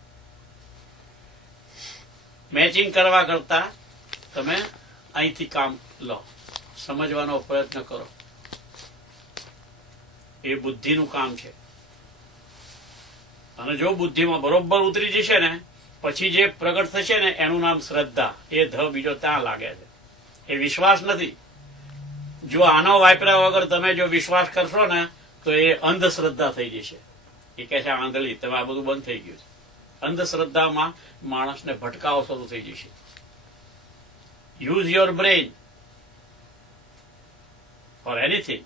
મેચિંગ કરવા કરતા તમે અહીંથી કામ લો, સમજવાનો પ્રયત્ન કરો. એ બુદ્ધિનું કામ છે. અને જો બુદ્ધિમાં બરોબર ઉતરી જશે ને પછી જે પ્રગટ થશે ને એનું નામ શ્રદ્ધા. એ ધ બીજો ત્યાં લાગે છે. એ વિશ્વાસ નથી. જો આનો વાપર્યા વગર તમે જો વિશ્વાસ કરશો ને તો એ અંધશ્રદ્ધા થઈ જશે. એ કહે છે આંધળી, તમે આ બધું બંધ થઈ ગયું છે. અંધશ્રદ્ધામાં માણસને ભટકાવો શરૂ થઈ જશે. Use your brain for anything.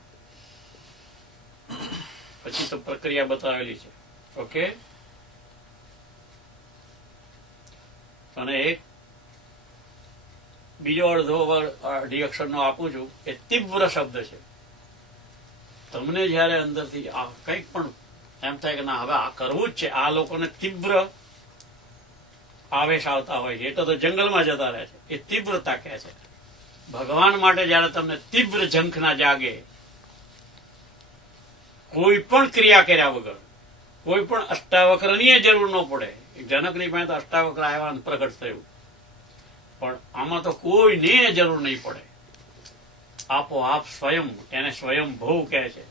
પછી તો પ્રક્રિયા બતાવેલી છે. ઓકે. અને એક બીજો અઢી અક્ષરનો આપું છું એ તીવ્ર શબ્દ છે. તમને જયારે અંદરથી આ કંઈક પણ એમ થાય કે ના હવે આ કરવું જ છે, આ લોકોને તીવ્ર આવેશ આવતા હોય છે, એટલે તો જંગલમાં જતા રહે છે. એ તીવ્રતા કહે છે. ભગવાન માટે જયારે તમને તીવ્ર ઝંખના જાગે, કોઈ પણ ક્રિયા કર્યા વગર, કોઈ પણ અષ્ટાવક્રની જરૂર ન પડે. જનકની પાસે તો અષ્ટાવક્ર આવ્યા પ્રગટ થયું, પણ આમાં તો કોઈની જરૂર નહીં પડે. આપોઆપ સ્વયં, એને સ્વયંભૂ કહે છે.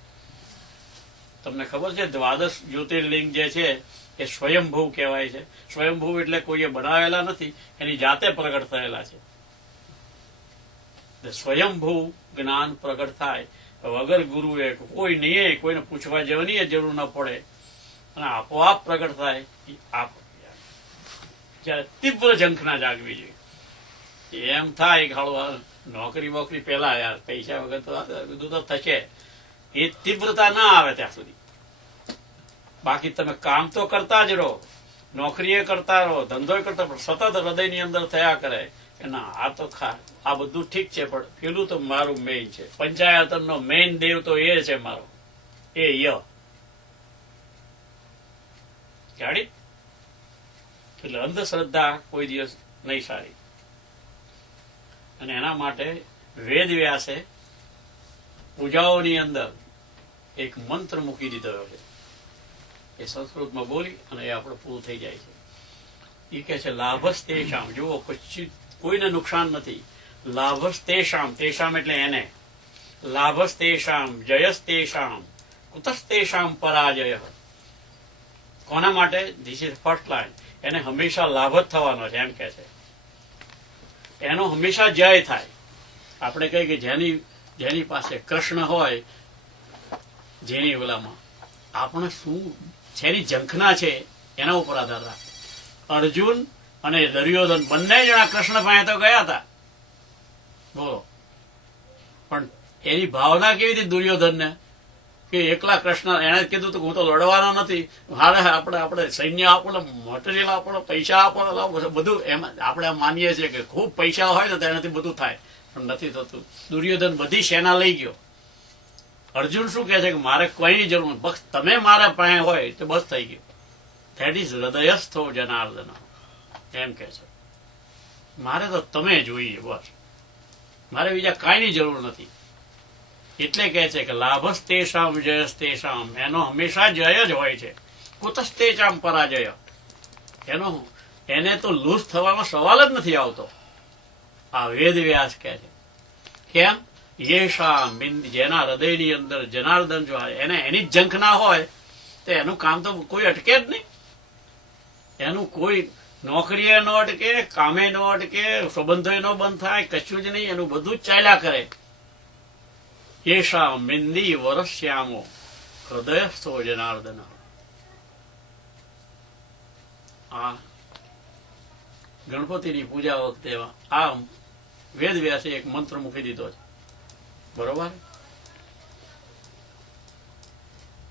તમને ખબર છે દ્વાદશ જ્યોતિર્લિંગ જે છે એ સ્વયંભૂ કહેવાય છે. સ્વયંભૂ એટલે કોઈએ બનાવેલા નથી, એની જાતે પ્રગટ થયેલા છે. સ્વયંભૂ જ્ઞાન પ્રગટ થાય વગર ગુરુએ, કોઈ નહીં, કોઈને પૂછવા જવાની જરૂર ન પડે અને આપોઆપ પ્રગટ થાય. જયારે તીવ્ર ઝંખના જાગવી જોઈએ. એમ થાય કે હાલો નોકરી બોકરી પેલા યાર પૈસા વગર તો બધું તો થશે, એ તીવ્રતા ના આવે ત્યાં સુધી. બાકી તમે કામ તો કરતા જ રહો, નોકરીએ કરતા રહો, ધંધો કરતા, પણ સતત હૃદયની અંદર થયા કરે કે ના આ તો આ બધું ઠીક છે પણ પેલું તો મારું મેઇન છે. પંચાયતનનો મેઇન દેવ તો એ છે મારો, એ ય ગાડી. એટલે અંધશ્રદ્ધા કોઈ દિવસ નહીં સારી. અને એના માટે વેદ વ્યાસે પૂજાઓની અંદર એક મંત્ર મૂકી દીધો છે. એ સંસ્કૃતમાં બોલી અને એ આપણે પૂરું થઈ જાય છે. એ કે છે લાભસ તેષામ. જુઓ, પછી કોઈને નુકસાન નથી. લાભસ તેષામ, તેષામ એટલે એને. લાભસ તેષામ, જયસ તેષામ, કુતસ તેષામ પરાજય. કોના માટે? This is first line. એને હંમેશા લાભ જ થવાનો છે એમ કે છે. એનો હંમેશા જય થાય. આપણે કહીએ કે જેની પાસે કૃષ્ણ હોય, જેની ઓલામાં આપણે શું જેની ઝંખના છે એના ઉપર આધાર રાખે. અર્જુન અને દુર્યોધન બંને જણા કૃષ્ણ પાસે તો ગયા હતા, બોલો, પણ એની ભાવના કેવી હતી દુર્યોધનને કે એકલા કૃષ્ણ, એને કીધું હું તો લડવાનો નથી, હારે આપણે સૈન્ય આપો, મટીરિયલ આપો, પૈસા આપો, બધું એમ આપણે માનીએ છીએ કે ખૂબ પૈસા હોય ને તો એનાથી બધું થાય, પણ નથી થતું. દુર્યોધન બધી સેના લઈ ગયો. અર્જુન શું કહે છે કે મારે કોઈની જરૂર નથી, બસ તમે મારા પાસે હોય તો બસ થઈ ગયું. ધેટ ઇઝ હૃદયસ્થો જનાર્દન એમ કે છે. મારે તો તમે જોઈએ, બસ મારે બીજા કાંઈની જરૂર નથી. એટલે કહે છે કે લાભસ તેષામ જયસ તેષામ, એનો હંમેશા જય જ હોય છે. કુતસ તેષામ પરાજય, એને તો લૂઝ થવાનો સવાલ જ નથી આવતો. આ વેદ વ્યાસ કહે છે. કેમ? યેષામ, જેના હૃદયની અંદર જનાર્દન જો એને એની જ ઝંખના હોય તો એનું કામ તો કોઈ અટકે જ નહીં. એનું કોઈ નોકરીએ ન અટકે, કામે ન અટકે, સંબંધો ન બંધ થાય, કશું જ નહીં. એનું બધું જ ચાલ્યા કરે. યેષામ મિંદી વરસ્યામો હૃદયસ્થો જનાર્દન. આ ગણપતિની પૂજા વખતે આ વેદ વ્યાસે એક મંત્ર મૂકી દીધો છે, બરોબર?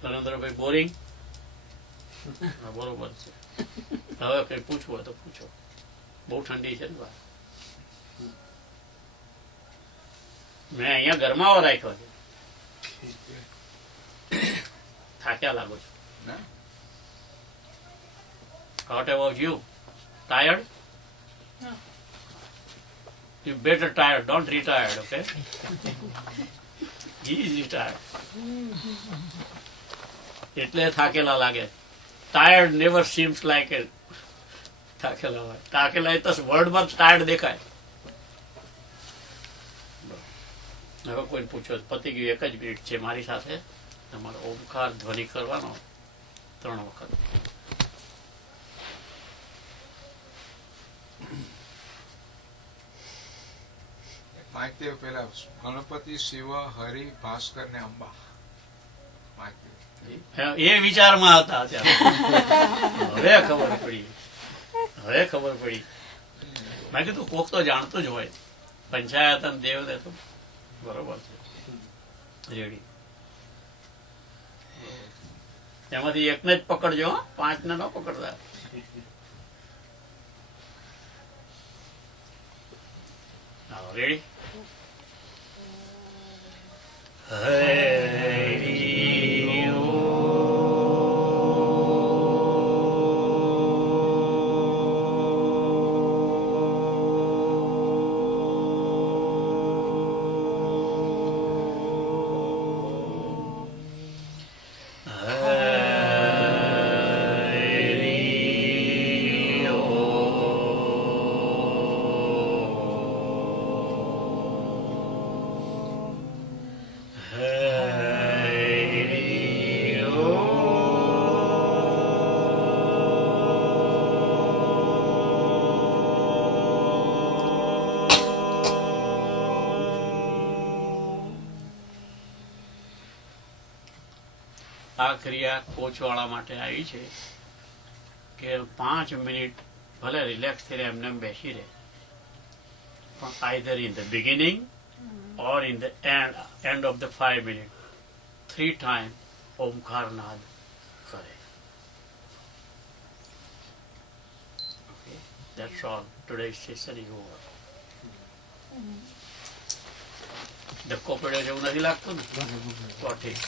નરેન્દ્રભાઈ બોરિંગ? બરોબર છે. હવે કઈ પૂછવું હોય તો પૂછો. બહુ ઠંડી છે ને બહાર. મેં અહીંયા ગરમાવો રાખ્યો છે. થાક્યા લાગો છો? What about you? Tired? You better tired. Don't retire, okay? He is retired. એટલે થાકેલા લાગે. Tired never seems like it. થાકેલા હોય. થાકેલા એ તો વર્ડમાં ટાયર્ડ દેખાય. હવે કોઈ પૂછો પતિ ગયું. એક જ મિનિટ છે મારી સાથે. તમારો ઓમકાર ધ્વનિ કરવાનો 3 વખત. માઇકદેવ પેલા ગણપતિ, શિવ, હરિ, ભાસ્કર ને અંબા. એ વિચારમાં હતા ત્યારે. હવે ખબર પડી. મેં કીધું કોક તો જાણતું જ હોય. પંચાયત અને દેવને તો બરોબર છે. રેડી. એમાંથી એકને જ પકડજો, 5 ને ન પકડતા. રેડી. આ ક્રિયા કોચ વાળા માટે આવી છે કે 5 મિનિટ ભલે રિલેક્સ થઈને એમને બેસી રહે, પણ either in the beginning or in the end of the 5 minute 3 time Omkar નાદ કરે. Okay, that's all. Today's session is over. ધક્કો પડ્યો જેવું નથી લાગતું ને? તો ઠીક.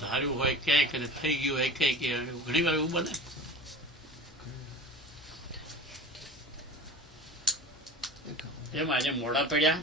ધાર્યું હોય ક્યાંય કે થઈ ગયું હોય ક્યાંય, ઘણી વાર એવું બને. એમ આજે મોડા પડ્યા